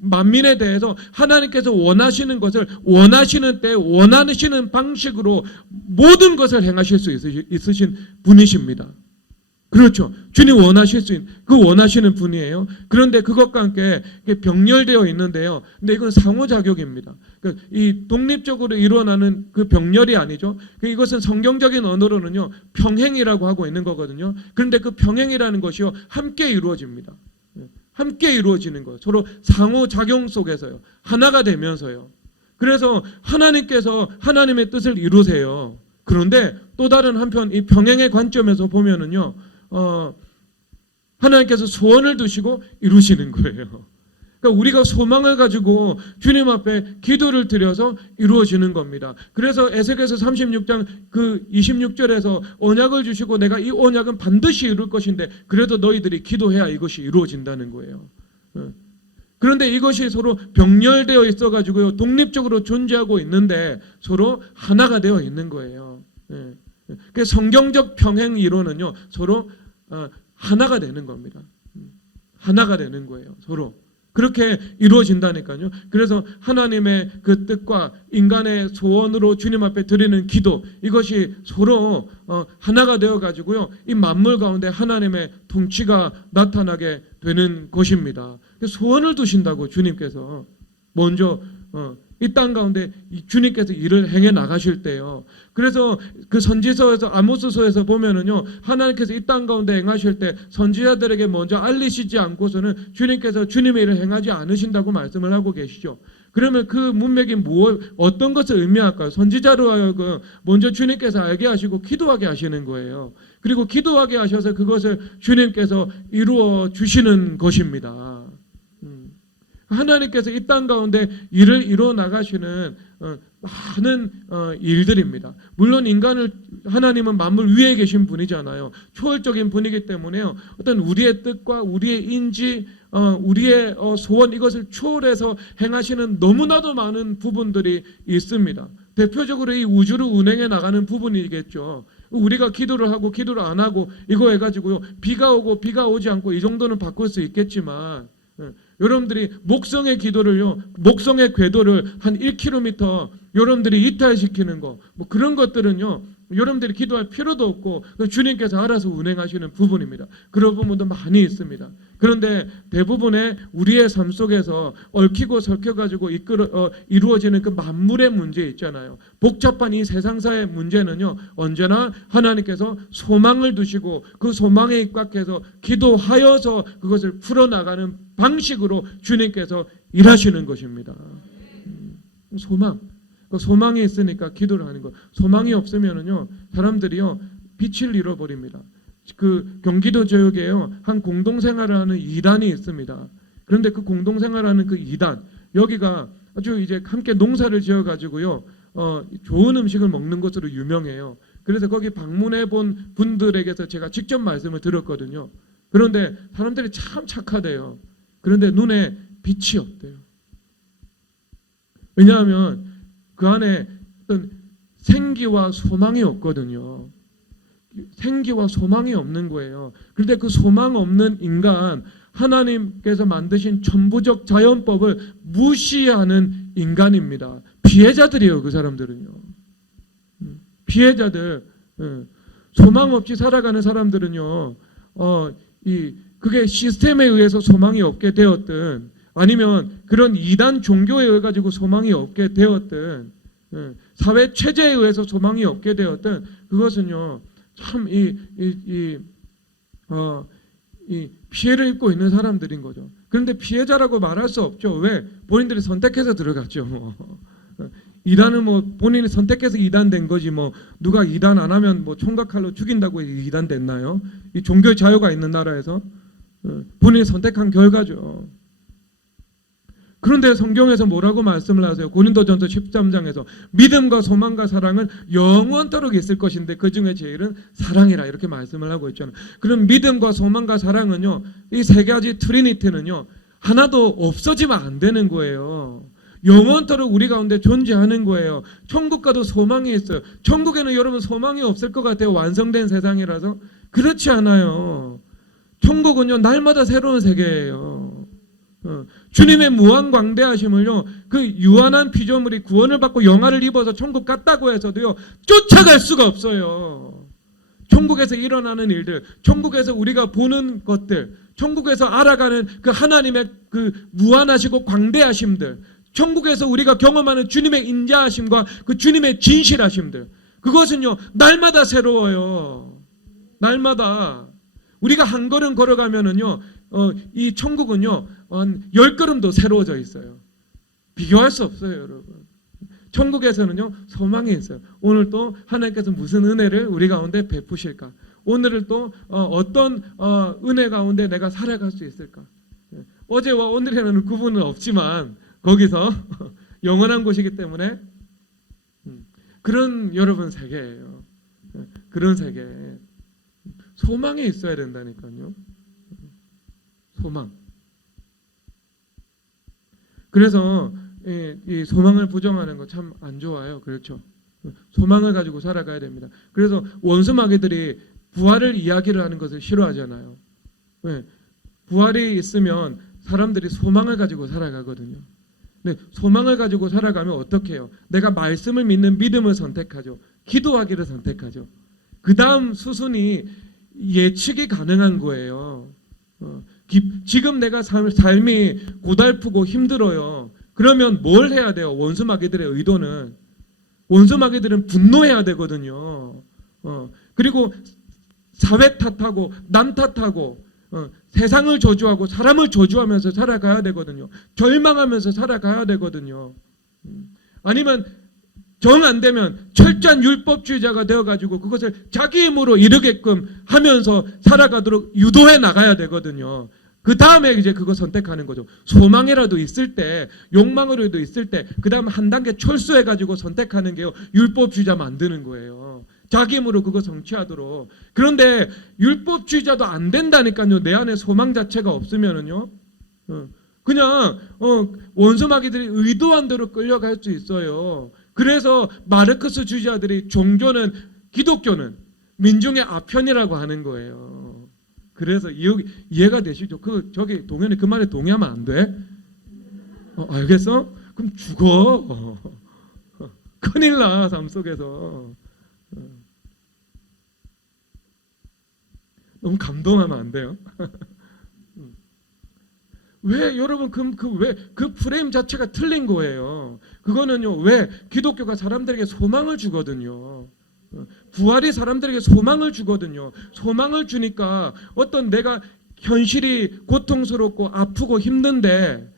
만민에 대해서 하나님께서 원하시는 것을 원하시는 때 원하시는 방식으로 모든 것을 행하실 수 있으신 분이십니다. 그렇죠. 주님 원하실 수 있는 그 원하시는 분이에요. 그런데 그것과 함께 병렬되어 있는데요. 근데 이건 상호작용입니다. 이 독립적으로 일어나는 그 병렬이 아니죠. 이것은 성경적인 언어로는요 평행이라고 하고 있는 거거든요. 그런데 그 평행이라는 것이요 함께 이루어집니다. 함께 이루어지는 것, 서로 상호작용 속에서요 하나가 되면서요. 그래서 하나님께서 하나님의 뜻을 이루세요. 그런데 또 다른 한편 이 병행의 관점에서 보면은요, 하나님께서 소원을 두시고 이루시는 거예요. 그러니까 우리가 소망을 가지고 주님 앞에 기도를 드려서 이루어지는 겁니다. 그래서 에스겔서 36장 그 26절에서 언약을 주시고 내가 이 언약은 반드시 이룰 것인데 그래도 너희들이 기도해야 이것이 이루어진다는 거예요. 그런데 이것이 서로 병렬되어 있어가지고요, 독립적으로 존재하고 있는데 서로 하나가 되어 있는 거예요. 그 성경적 병행 이론은요, 서로 하나가 되는 겁니다. 하나가 되는 거예요, 서로. 그렇게 이루어진다니까요. 그래서 하나님의 그 뜻과 인간의 소원으로 주님 앞에 드리는 기도, 이것이 서로 하나가 되어 가지고요, 이 만물 가운데 하나님의 통치가 나타나게 되는 것입니다. 소원을 두신다고 주님께서 먼저 이 땅 가운데 주님께서 일을 행해 나가실 때요. 그래서 그 선지서에서 아모스서에서 보면은요, 하나님께서 이 땅 가운데 행하실 때 선지자들에게 먼저 알리시지 않고서는 주님께서 주님의 일을 행하지 않으신다고 말씀을 하고 계시죠. 그러면 그 문맥이 어떤 것을 의미할까요? 선지자로 하여금 먼저 주님께서 알게 하시고 기도하게 하시는 거예요. 그리고 기도하게 하셔서 그것을 주님께서 이루어 주시는 것입니다. 하나님께서 이 땅 가운데 일을 이루어 나가시는 많은 일들입니다. 물론 하나님은 만물 위에 계신 분이잖아요. 초월적인 분이기 때문에요, 어떤 우리의 뜻과 우리의 인지, 우리의 소원, 이것을 초월해서 행하시는 너무나도 많은 부분들이 있습니다. 대표적으로 이 우주를 운행해 나가는 부분이겠죠. 우리가 기도를 하고 기도를 안 하고 이거 해가지고요, 비가 오고 비가 오지 않고 이 정도는 바꿀 수 있겠지만, 여러분들이 목성의 궤도를 한 1km 여러분들이 이탈시키는 거, 뭐 그런 것들은요, 여러분들이 기도할 필요도 없고 주님께서 알아서 운행하시는 부분입니다. 그런 부분도 많이 있습니다. 그런데 대부분의 우리의 삶 속에서 얽히고 설켜가지고 이루어지는 그 만물의 문제 있잖아요. 복잡한 이 세상사의 문제는요, 언제나 하나님께서 소망을 두시고 그 소망에 입각해서 기도하여서 그것을 풀어나가는 방식으로 주님께서 일하시는 것입니다. 소망이 있으니까 기도를 하는 거. 소망이 없으면은요, 사람들이요, 빛을 잃어버립니다. 그 경기도 지역에요, 한 공동생활을 하는 2단이 있습니다. 그런데 그 공동생활하는 그 2단, 여기가 아주 이제 함께 농사를 지어가지고요, 좋은 음식을 먹는 것으로 유명해요. 그래서 거기 방문해 본 분들에게서 제가 직접 말씀을 들었거든요. 그런데 사람들이 참 착하대요. 그런데 눈에 빛이 없대요. 왜냐하면 그 안에 어떤 생기와 소망이 없거든요. 생기와 소망이 없는 거예요. 그런데 그 소망 없는 인간, 하나님께서 만드신 천부적 자연법을 무시하는 인간입니다. 피해자들이에요, 그 사람들은요. 피해자들, 소망 없이 살아가는 사람들은요, 그게 시스템에 의해서 소망이 없게 되었든, 아니면 그런 이단 종교에 의해 가지고 소망이 없게 되었든, 사회 체제에 의해서 소망이 없게 되었든, 그것은요, 참 이 피해를 입고 있는 사람들인 거죠. 그런데 피해자라고 말할 수 없죠. 왜? 본인들이 선택해서 들어갔죠. 이단은 뭐 본인이 선택해서 이단된 거지, 뭐 누가 이단 안 하면 뭐 총각칼로 죽인다고 이단됐나요? 이 종교의 자유가 있는 나라에서 본인이 선택한 결과죠. 그런데 성경에서 뭐라고 말씀을 하세요? 고린도전서 13장에서 믿음과 소망과 사랑은 영원토록 있을 것인데 그 중에 제일은 사랑이라, 이렇게 말씀을 하고 있잖아요. 그럼 믿음과 소망과 사랑은요, 이 세 가지 트리니티는요, 하나도 없어지면 안 되는 거예요. 영원토록 우리 가운데 존재하는 거예요. 천국 가도 소망이 있어요. 천국에는 여러분 소망이 없을 것 같아요. 완성된 세상이라서. 그렇지 않아요. 천국은요, 날마다 새로운 세계예요. 주님의 무한 광대하심을요, 그 유한한 피조물이 구원을 받고 영화를 입어서 천국 갔다고 해서도요, 쫓아갈 수가 없어요. 천국에서 일어나는 일들, 천국에서 우리가 보는 것들, 천국에서 알아가는 그 하나님의 그 무한하시고 광대하심들, 천국에서 우리가 경험하는 주님의 인자하심과 그 주님의 진실하심들, 그것은요, 날마다 새로워요. 날마다. 우리가 한 걸음 걸어가면은요, 이 천국은요, 한 10걸음도 새로워져 있어요. 비교할 수 없어요, 여러분. 천국에서는요 소망이 있어요. 오늘 또 하나님께서 무슨 은혜를 우리 가운데 베푸실까? 오늘을 또 어떤 은혜 가운데 내가 살아갈 수 있을까? 어제와 오늘에는 구분은 없지만 거기서 영원한 곳이기 때문에 그런 여러분 세계예요. 그런 세계. 소망이 있어야 된다니까요. 소망. 그래서 이 소망을 부정하는 거 참 안 좋아요. 그렇죠. 소망을 가지고 살아가야 됩니다. 그래서 원수 마귀들이 부활을 이야기를 하는 것을 싫어하잖아요. 네. 부활이 있으면 사람들이 소망을 가지고 살아가거든요. 네. 소망을 가지고 살아가면 어떻게 해요? 내가 말씀을 믿는 믿음을 선택하죠. 기도하기를 선택하죠. 그 다음 수순이 예측이 가능한 거예요. 지금 내가 삶이 고달프고 힘들어요. 그러면 뭘 해야 돼요? 원수 마귀들의 의도는 원수 마귀들은 분노해야 되거든요. 그리고 사회 탓하고 남 탓하고 세상을 저주하고 사람을 저주하면서 살아가야 되거든요. 절망하면서 살아가야 되거든요. 아니면 정 안 되면 철저한 율법주의자가 되어가지고 그것을 자기 힘으로 이루게끔 하면서 살아가도록 유도해 나가야 되거든요. 그 다음에 이제 그거 선택하는 거죠. 소망이라도 있을 때, 욕망으로도 있을 때, 그 다음 한 단계 철수해가지고 선택하는 게요. 율법주의자 만드는 거예요. 자기 힘으로 그거 성취하도록. 그런데 율법주의자도 안 된다니까요. 내 안에 소망 자체가 없으면은요. 그냥 원수 마귀들이 의도한 대로 끌려갈 수 있어요. 그래서 마르크스 주의자들이 종교는 기독교는 민중의 아편이라고 하는 거예요. 그래서 이해가 되시죠? 저기 동현이 그 말에 동의하면 안 돼? 알겠어? 그럼 죽어. 큰일 나 삶 속에서. 너무 감동하면 안 돼요. 왜 여러분 그 프레임 자체가 틀린 거예요. 그거는요. 왜 기독교가 사람들에게 소망을 주거든요. 부활이 사람들에게 소망을 주거든요. 소망을 주니까 어떤 내가 현실이 고통스럽고 아프고 힘든데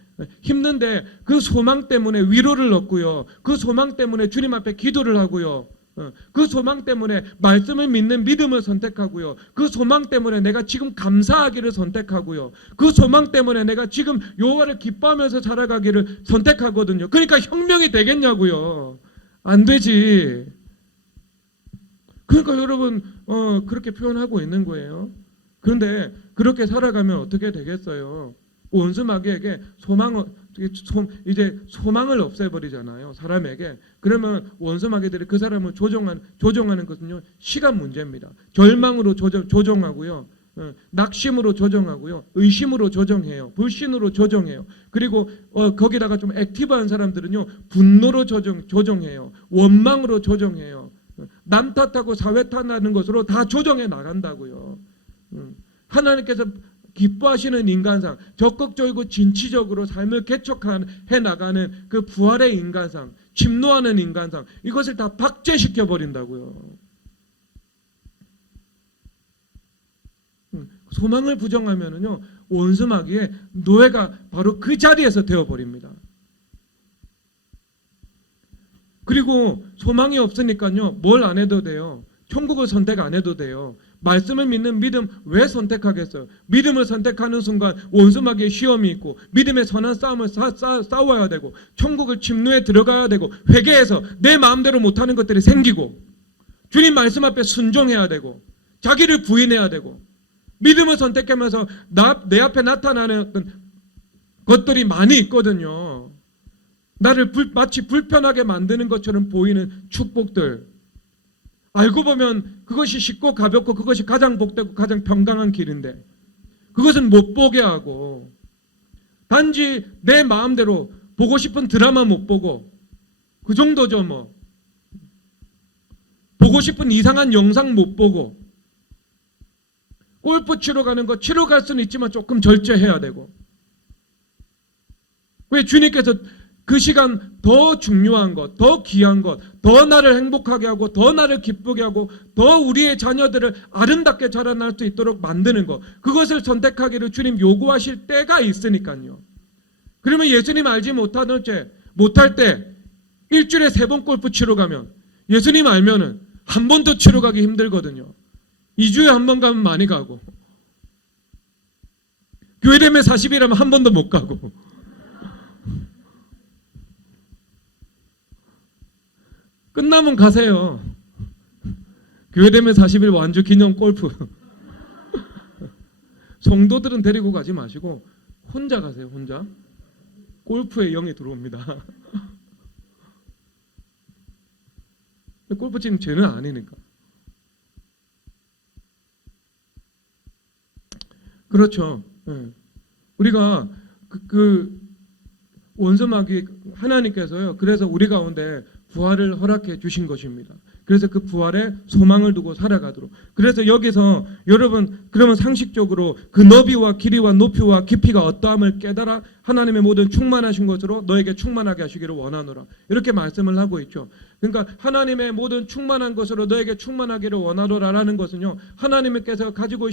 그 소망 때문에 위로를 얻고요. 그 소망 때문에 주님 앞에 기도를 하고요. 그 소망 때문에 말씀을 믿는 믿음을 선택하고요. 그 소망 때문에 내가 지금 감사하기를 선택하고요. 그 소망 때문에 내가 지금 여호와를 기뻐하면서 살아가기를 선택하거든요. 그러니까 혁명이 되겠냐고요. 안 되지. 그러니까 여러분 그렇게 표현하고 있는 거예요. 그런데 그렇게 살아가면 어떻게 되겠어요? 원수 마귀에게 이제 소망을 없애버리잖아요. 사람에게. 그러면 원수 마귀들이 그 사람을 조종하는 것은요. 시간 문제입니다. 절망으로 조종하고요. 낙심으로 조종하고요. 의심으로 조종해요. 불신으로 조종해요. 그리고 거기다가 좀 액티브한 사람들은요. 분노로 조종해요. 원망으로 조종해요. 남 탓하고 사회 탓하는 것으로 다 조정해 나간다고요. 하나님께서 기뻐하시는 인간상, 적극적이고 진취적으로 삶을 개척해 나가는 그 부활의 인간상, 침노하는 인간상, 이것을 다 박제시켜 버린다고요. 소망을 부정하면은요, 원수 마귀의 노예가 바로 그 자리에서 되어 버립니다. 그리고 소망이 없으니까요, 뭘 안 해도 돼요. 천국을 선택 안 해도 돼요. 말씀을 믿는 믿음 왜 선택하겠어요? 믿음을 선택하는 순간 원수 마귀의 시험이 있고 믿음의 선한 싸움을 싸워야 되고 천국을 침노에 들어가야 되고 회개해서 내 마음대로 못하는 것들이 생기고 주님 말씀 앞에 순종해야 되고 자기를 부인해야 되고 믿음을 선택하면서 내 앞에 나타나는 어떤 것들이 많이 있거든요. 나를 마치 불편하게 만드는 것처럼 보이는 축복들. 알고 보면 그것이 쉽고 가볍고 그것이 가장 복되고 가장 평강한 길인데 그것은 못 보게 하고 단지 내 마음대로 보고 싶은 드라마 못 보고 그 정도죠 뭐. 보고 싶은 이상한 영상 못 보고 골프 치러 가는 거 치러 갈 수는 있지만 조금 절제해야 되고 왜 주님께서 그 시간 더 중요한 것, 더 귀한 것, 더 나를 행복하게 하고 더 나를 기쁘게 하고 더 우리의 자녀들을 아름답게 자라날 수 있도록 만드는 것 그것을 선택하기를 주님 요구하실 때가 있으니까요. 그러면 예수님 알지 못할 때 일주일에 3번 골프 치러 가면 예수님 알면은 한 번 더 치러 가기 힘들거든요. 2주에 한 번 가면 많이 가고 교회되면 40일이라면 한 번도 못 가고 끝나면 가세요. 교회되면 40일 완주 기념 골프 성도들은 데리고 가지 마시고 혼자 가세요. 혼자. 골프에 영이 들어옵니다. 골프 치는 죄는 아니니까. 그렇죠. 네. 우리가 원수마귀 하나님께서요. 그래서 우리 가운데 부활을 허락해 주신 것입니다. 그래서 그 부활에 소망을 두고 살아가도록. 그래서 여기서 여러분 그러면 상식적으로 그 너비와 길이와 높이와 깊이가 어떠함을 깨달아 하나님의 모든 충만하신 것으로 너에게 충만하게 하시기를 원하노라. 이렇게 말씀을 하고 있죠. 그러니까 하나님의 모든 충만한 것으로 너에게 충만하기를 원하노라라는 것은요. 하나님께서 가지고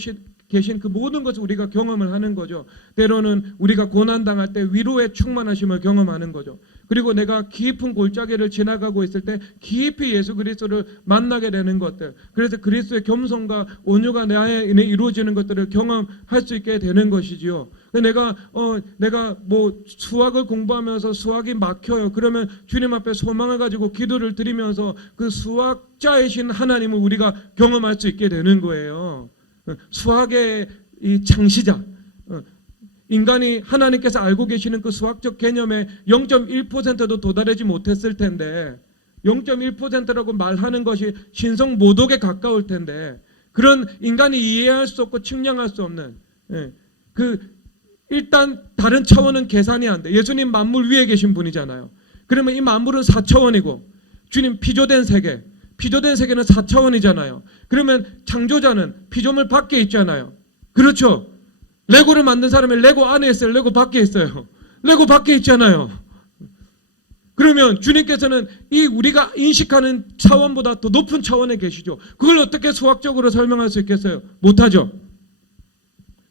계신 그 모든 것을 우리가 경험을 하는 거죠. 때로는 우리가 고난당할 때 위로의 충만하심을 경험하는 거죠. 그리고 내가 깊은 골짜기를 지나가고 있을 때 깊이 예수 그리스도를 만나게 되는 것들, 그래서 그리스도의 겸손과 온유가 내 안에 이루어지는 것들을 경험할 수 있게 되는 것이지요. 내가 뭐 수학을 공부하면서 수학이 막혀요. 그러면 주님 앞에 소망을 가지고 기도를 드리면서 그 수학자이신 하나님을 우리가 경험할 수 있게 되는 거예요. 수학의 이 창시자, 인간이 하나님께서 알고 계시는 그 수학적 개념에 0.1%도 도달하지 못했을 텐데 0.1%라고 말하는 것이 신성 모독에 가까울 텐데 그런 인간이 이해할 수 없고 측량할 수 없는 일단 다른 차원은 계산이 안 돼. 예수님 만물 위에 계신 분이잖아요. 그러면 이 만물은 4차원이고 주님 피조된 세계, 피조된 세계는 4차원이잖아요. 그러면 창조자는 피조물 밖에 있잖아요. 그렇죠? 레고를 만든 사람이 레고 안에 있어요? 레고 밖에 있어요? 레고 밖에 있잖아요. 그러면 주님께서는 이 우리가 인식하는 차원보다 더 높은 차원에 계시죠. 그걸 어떻게 수학적으로 설명할 수 있겠어요? 못하죠.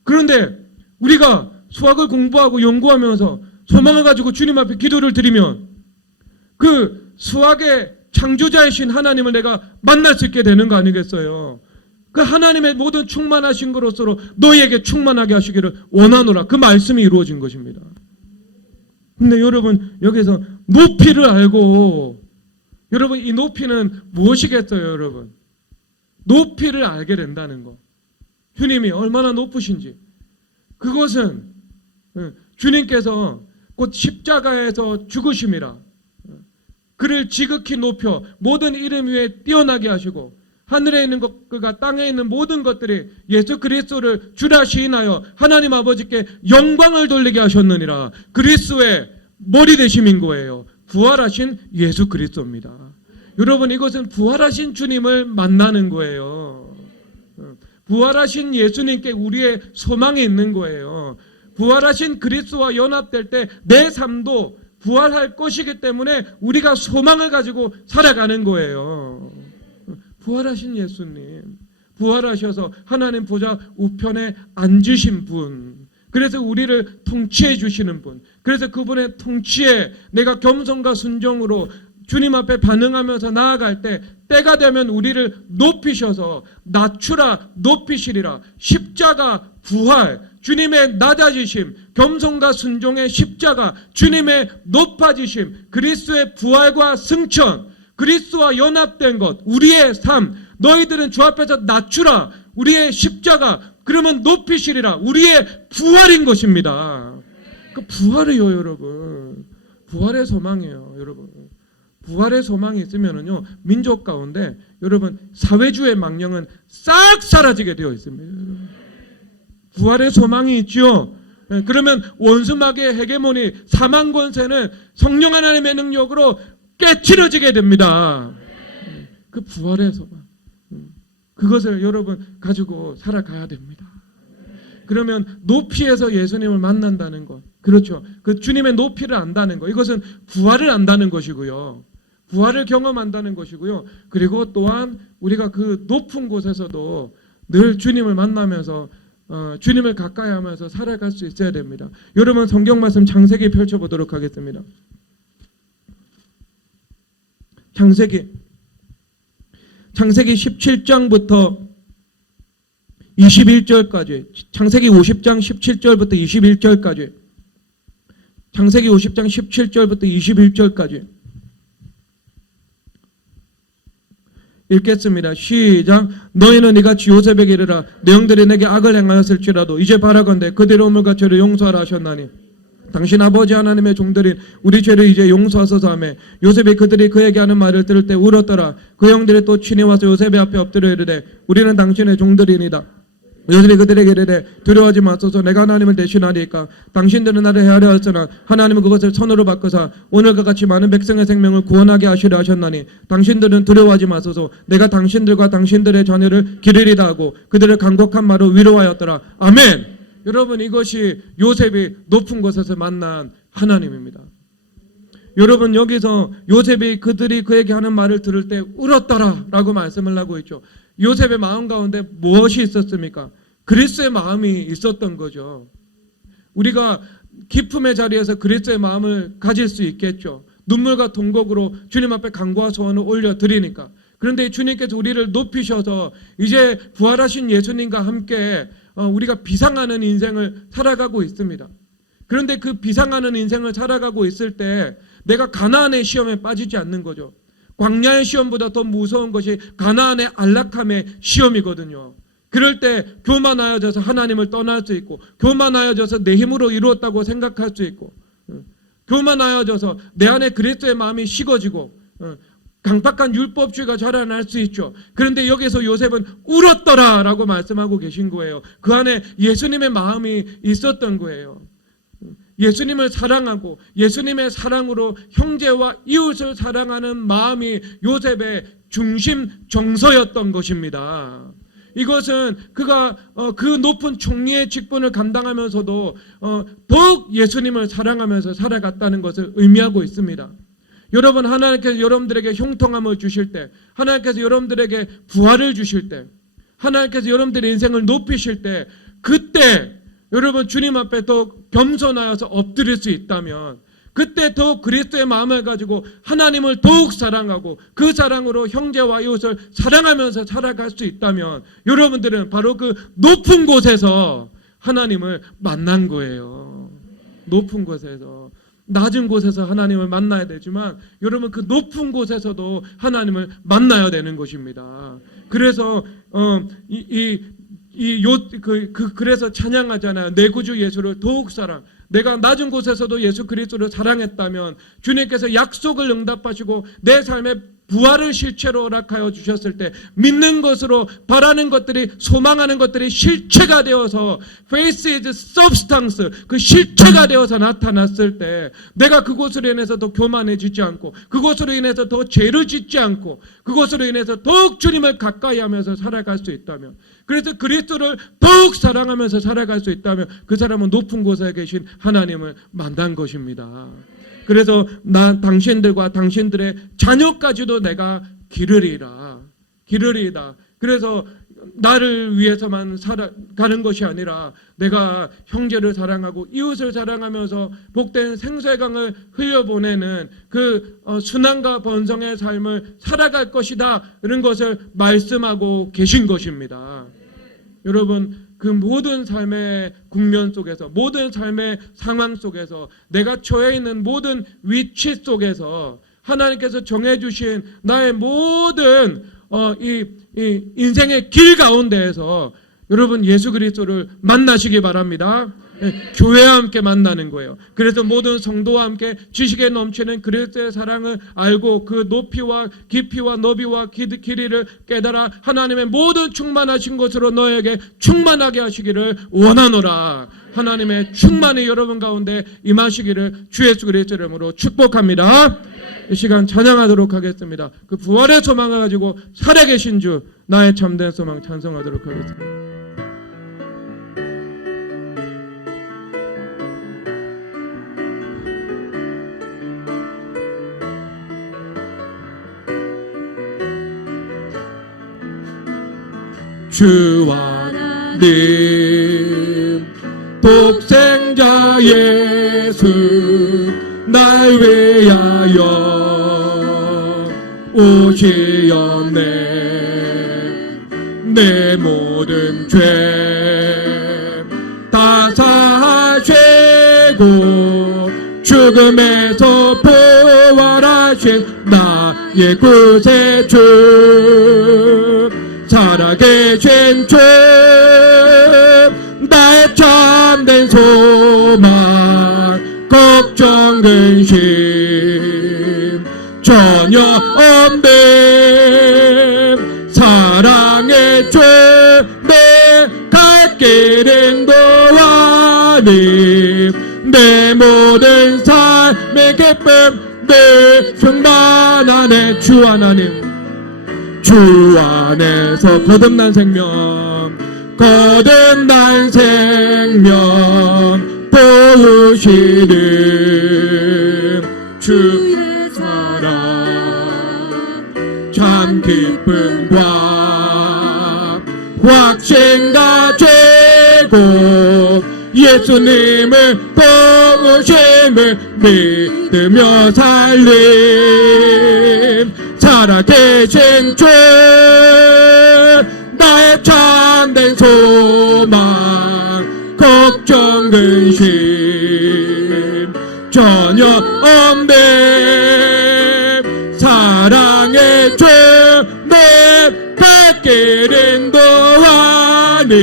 그런데 우리가 수학을 공부하고 연구하면서 소망을 가지고 주님 앞에 기도를 드리면 그 수학의 창조자이신 하나님을 내가 만날 수 있게 되는 거 아니겠어요? 그 하나님의 모든 충만하신 것으로 너희에게 충만하게 하시기를 원하노라. 그 말씀이 이루어진 것입니다. 근데 여러분 여기서 높이를 알고 여러분 이 높이는 무엇이겠어요? 여러분 높이를 알게 된다는 거. 주님이 얼마나 높으신지 그것은 주님께서 곧 십자가에서 죽으심이라 그를 지극히 높여 모든 이름 위에 뛰어나게 하시고 하늘에 있는 것과 땅에 있는 모든 것들이 예수 그리스도를 주라 시인하여 하나님 아버지께 영광을 돌리게 하셨느니라. 그리스도의 머리 되심인 거예요. 부활하신 예수 그리스도입니다. 여러분 이것은 부활하신 주님을 만나는 거예요. 부활하신 예수님께 우리의 소망이 있는 거예요. 부활하신 그리스도와 연합될 때 내 삶도 부활할 것이기 때문에 우리가 소망을 가지고 살아가는 거예요. 부활하신 예수님, 부활하셔서 하나님 보좌 우편에 앉으신 분, 그래서 우리를 통치해 주시는 분, 그래서 그분의 통치에 내가 겸손과 순종으로 주님 앞에 반응하면서 나아갈 때 때가 되면 우리를 높이셔서 낮추라 높이시리라. 십자가 부활, 주님의 낮아지심, 겸손과 순종의 십자가, 주님의 높아지심, 그리스도의 부활과 승천, 그리스도와 연합된 것, 우리의 삶, 너희들은 주 앞에서 낮추라. 우리의 십자가, 그러면 높이시리라. 우리의 부활인 것입니다. 그 부활이요, 여러분. 부활의 소망이에요, 여러분. 부활의 소망이 있으면은요, 민족 가운데 여러분 사회주의 망령은 싹 사라지게 되어 있습니다. 부활의 소망이 있죠. 그러면 원수마귀의 헤게모니, 사망 권세는 성령 하나님의 능력으로 깨트려지게 됩니다. 그 부활의 소망, 그것을 여러분 가지고 살아가야 됩니다. 그러면 높이에서 예수님을 만난다는 것, 그렇죠. 그 주님의 높이를 안다는 것, 이것은 부활을 안다는 것이고요. 부활을 경험한다는 것이고요. 그리고 또한 우리가 그 높은 곳에서도 늘 주님을 만나면서 주님을 가까이 하면서 살아갈 수 있어야 됩니다. 여러분 성경 말씀 창세기 펼쳐보도록 하겠습니다. 창세기 17장부터 21절까지, 창세기 50장 17절부터 21절까지, 창세기 50장 17절부터 21절까지 읽겠습니다. 시작. 너희는 이같이 요셉에게 이르라. 내 형들이 내게 악을 행하였을지라도 이제 바라건대 그들의 오물과 죄를 용서하라 하셨나니 당신 아버지 하나님의 종들인 우리 죄를 이제 용서하소서 하매 요셉이 그들이 그에게 하는 말을 들을 때 울었더라. 그 형들이 또 친히 와서 요셉의 앞에 엎드려 이르되 우리는 당신의 종들이니이다. 요셉이 그들에게 이르되 두려워하지 마소서. 내가 하나님을 대신하리이까. 당신들은 나를 헤아려 하였으나 하나님은 그것을 선으로 바꾸사 오늘과 같이 많은 백성의 생명을 구원하게 하시려 하셨나니 당신들은 두려워하지 마소서. 내가 당신들과 당신들의 자녀를 기르리다 하고 그들을 간곡한 말로 위로하였더라. 아멘. 여러분, 이것이 요셉이 높은 곳에서 만난 하나님입니다. 여러분, 여기서 요셉이 그들이 그에게 하는 말을 들을 때 울었더라 라고 말씀을 하고 있죠. 요셉의 마음 가운데 무엇이 있었습니까? 그리스도의 마음이 있었던 거죠. 우리가 기쁨의 자리에서 그리스도의 마음을 가질 수 있겠죠. 눈물과 통곡으로 주님 앞에 간구와 소원을 올려드리니까. 그런데 주님께서 우리를 높이셔서 이제 부활하신 예수님과 함께 우리가 비상하는 인생을 살아가고 있습니다. 그런데 그 비상하는 인생을 살아가고 있을 때 내가 가나안의 시험에 빠지지 않는 거죠. 광야의 시험보다 더 무서운 것이 가나안의 안락함의 시험이거든요. 그럴 때 교만하여져서 하나님을 떠날 수 있고, 교만하여져서 내 힘으로 이루었다고 생각할 수 있고, 교만하여져서 내 안에 그리스도의 마음이 식어지고 강팍한 율법주의가 자라날 수 있죠. 그런데 여기서 요셉은 울었더라 라고 말씀하고 계신 거예요. 그 안에 예수님의 마음이 있었던 거예요. 예수님을 사랑하고 예수님의 사랑으로 형제와 이웃을 사랑하는 마음이 요셉의 중심 정서였던 것입니다. 이것은 그가 그 높은 총리의 직분을 감당하면서도 더욱 예수님을 사랑하면서 살아갔다는 것을 의미하고 있습니다. 여러분, 하나님께서 여러분들에게 형통함을 주실 때, 하나님께서 여러분들에게 부활을 주실 때, 하나님께서 여러분들의 인생을 높이실 때, 그때 여러분 주님 앞에 더 겸손하여서 엎드릴 수 있다면, 그때 더 그리스도의 마음을 가지고 하나님을 더욱 사랑하고 그 사랑으로 형제와 이웃을 사랑하면서 살아갈 수 있다면 여러분들은 바로 그 높은 곳에서 하나님을 만난 거예요. 높은 곳에서. 낮은 곳에서 하나님을 만나야 되지만 여러분 그 높은 곳에서도 하나님을 만나야 되는 것입니다. 그래서 그래서 찬양하잖아요. 내 구주 예수를 더욱 사랑. 내가 낮은 곳에서도 예수 그리스도를 사랑했다면 주님께서 약속을 응답하시고 내 삶의 부활을 실체로 허락하여 주셨을 때 믿는 것으로 바라는 것들이, 소망하는 것들이 실체가 되어서 faith is substance, 그 실체가 되어서 나타났을 때 내가 그것으로 인해서 더 교만해지지 않고, 그것으로 인해서 더 죄를 짓지 않고, 그것으로 인해서 더욱 주님을 가까이 하면서 살아갈 수 있다면, 그래서 그리스도를 더욱 사랑하면서 살아갈 수 있다면 그 사람은 높은 곳에 계신 하나님을 만난 것입니다. 그래서 나 당신들과 당신들의 자녀까지도 내가 기르리라. 그래서 나를 위해서만 살아가는 것이 아니라 내가 형제를 사랑하고 이웃을 사랑하면서 복된 생수의 강을 흘려보내는 그 순환과 번성의 삶을 살아갈 것이다, 이런 것을 말씀하고 계신 것입니다. 여러분, 그 모든 삶의 국면 속에서, 모든 삶의 상황 속에서, 내가 처해 있는 모든 위치 속에서 하나님께서 정해주신 나의 모든 이 인생의 길 가운데에서 여러분 예수 그리스도를 만나시기 바랍니다. 교회와 함께 만나는 거예요. 그래서 모든 성도와 함께 지식에 넘치는 그리스도의 사랑을 알고 그 높이와 깊이와 너비와 길이를 깨달아 하나님의 모든 충만하신 것으로 너에게 충만하게 하시기를 원하노라. 하나님의 충만이 여러분 가운데 임하시기를 주 예수 그리스도 이름으로 축복합니다. 이 시간 찬양하도록 하겠습니다. 그 부활의 소망을 가지고 살아계신 주, 나의 참된 소망 찬송하도록 하겠습니다. 주 하나님 독생자 예수 날 위하여 곳이었네. 내 모든 죄 다 사하시고 죽음에서 부활하신 나의 구세주, 살아계신 주, 나의 참된 소망, 걱정 근심 전혀 없는 사랑의 주, 내 갈 길은 도와니 내 모든 삶의 기쁨 늘 충만하네. 주 하나님, 주 안에서 거듭난 생명, 거듭난 생명 보시는 주의 사랑, 참 기쁨과 확신 가지고 예수님을 보심을 믿으며 살림, 살아계신 주, 나의 참된 소망, 걱정 근심 전혀 없는 사랑의 주, 내 갈 길은 도와니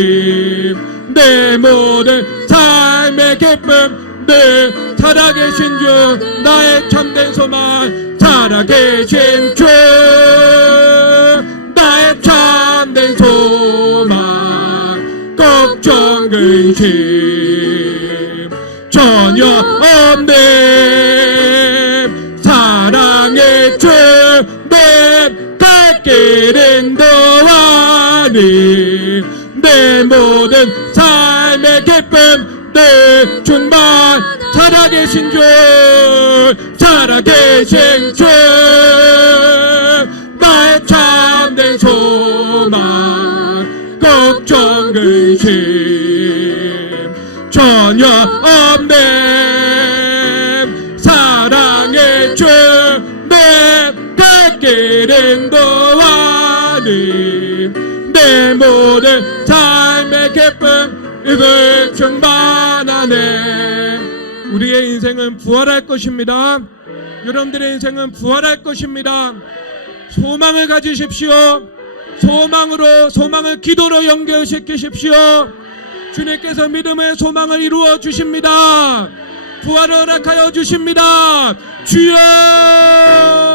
내 모든 삶의 기쁨 늘 살아계신 주, 나의 참된 소망, 살아계신 주, 나의 참된 소망, 걱정 근심 전혀 없는 사랑의 주, 내 갈 길은 도와니 내 모든 삶의 기쁨 늘 충만, 살아계신 주, 살아계신 주, 나의 참된 소망, 걱정 근심 전혀 없는 사랑의 주, 내 갈 길은 도와니 내 모든 삶의 기쁨 이들 충만하네. 우리의 인생은 부활할 것입니다. 여러분들의 인생은 부활할 것입니다. 소망을 가지십시오. 소망을 기도로 연결시키십시오. 주님께서 믿음의 소망을 이루어 주십니다. 부활을 허락하여 주십니다. 주여!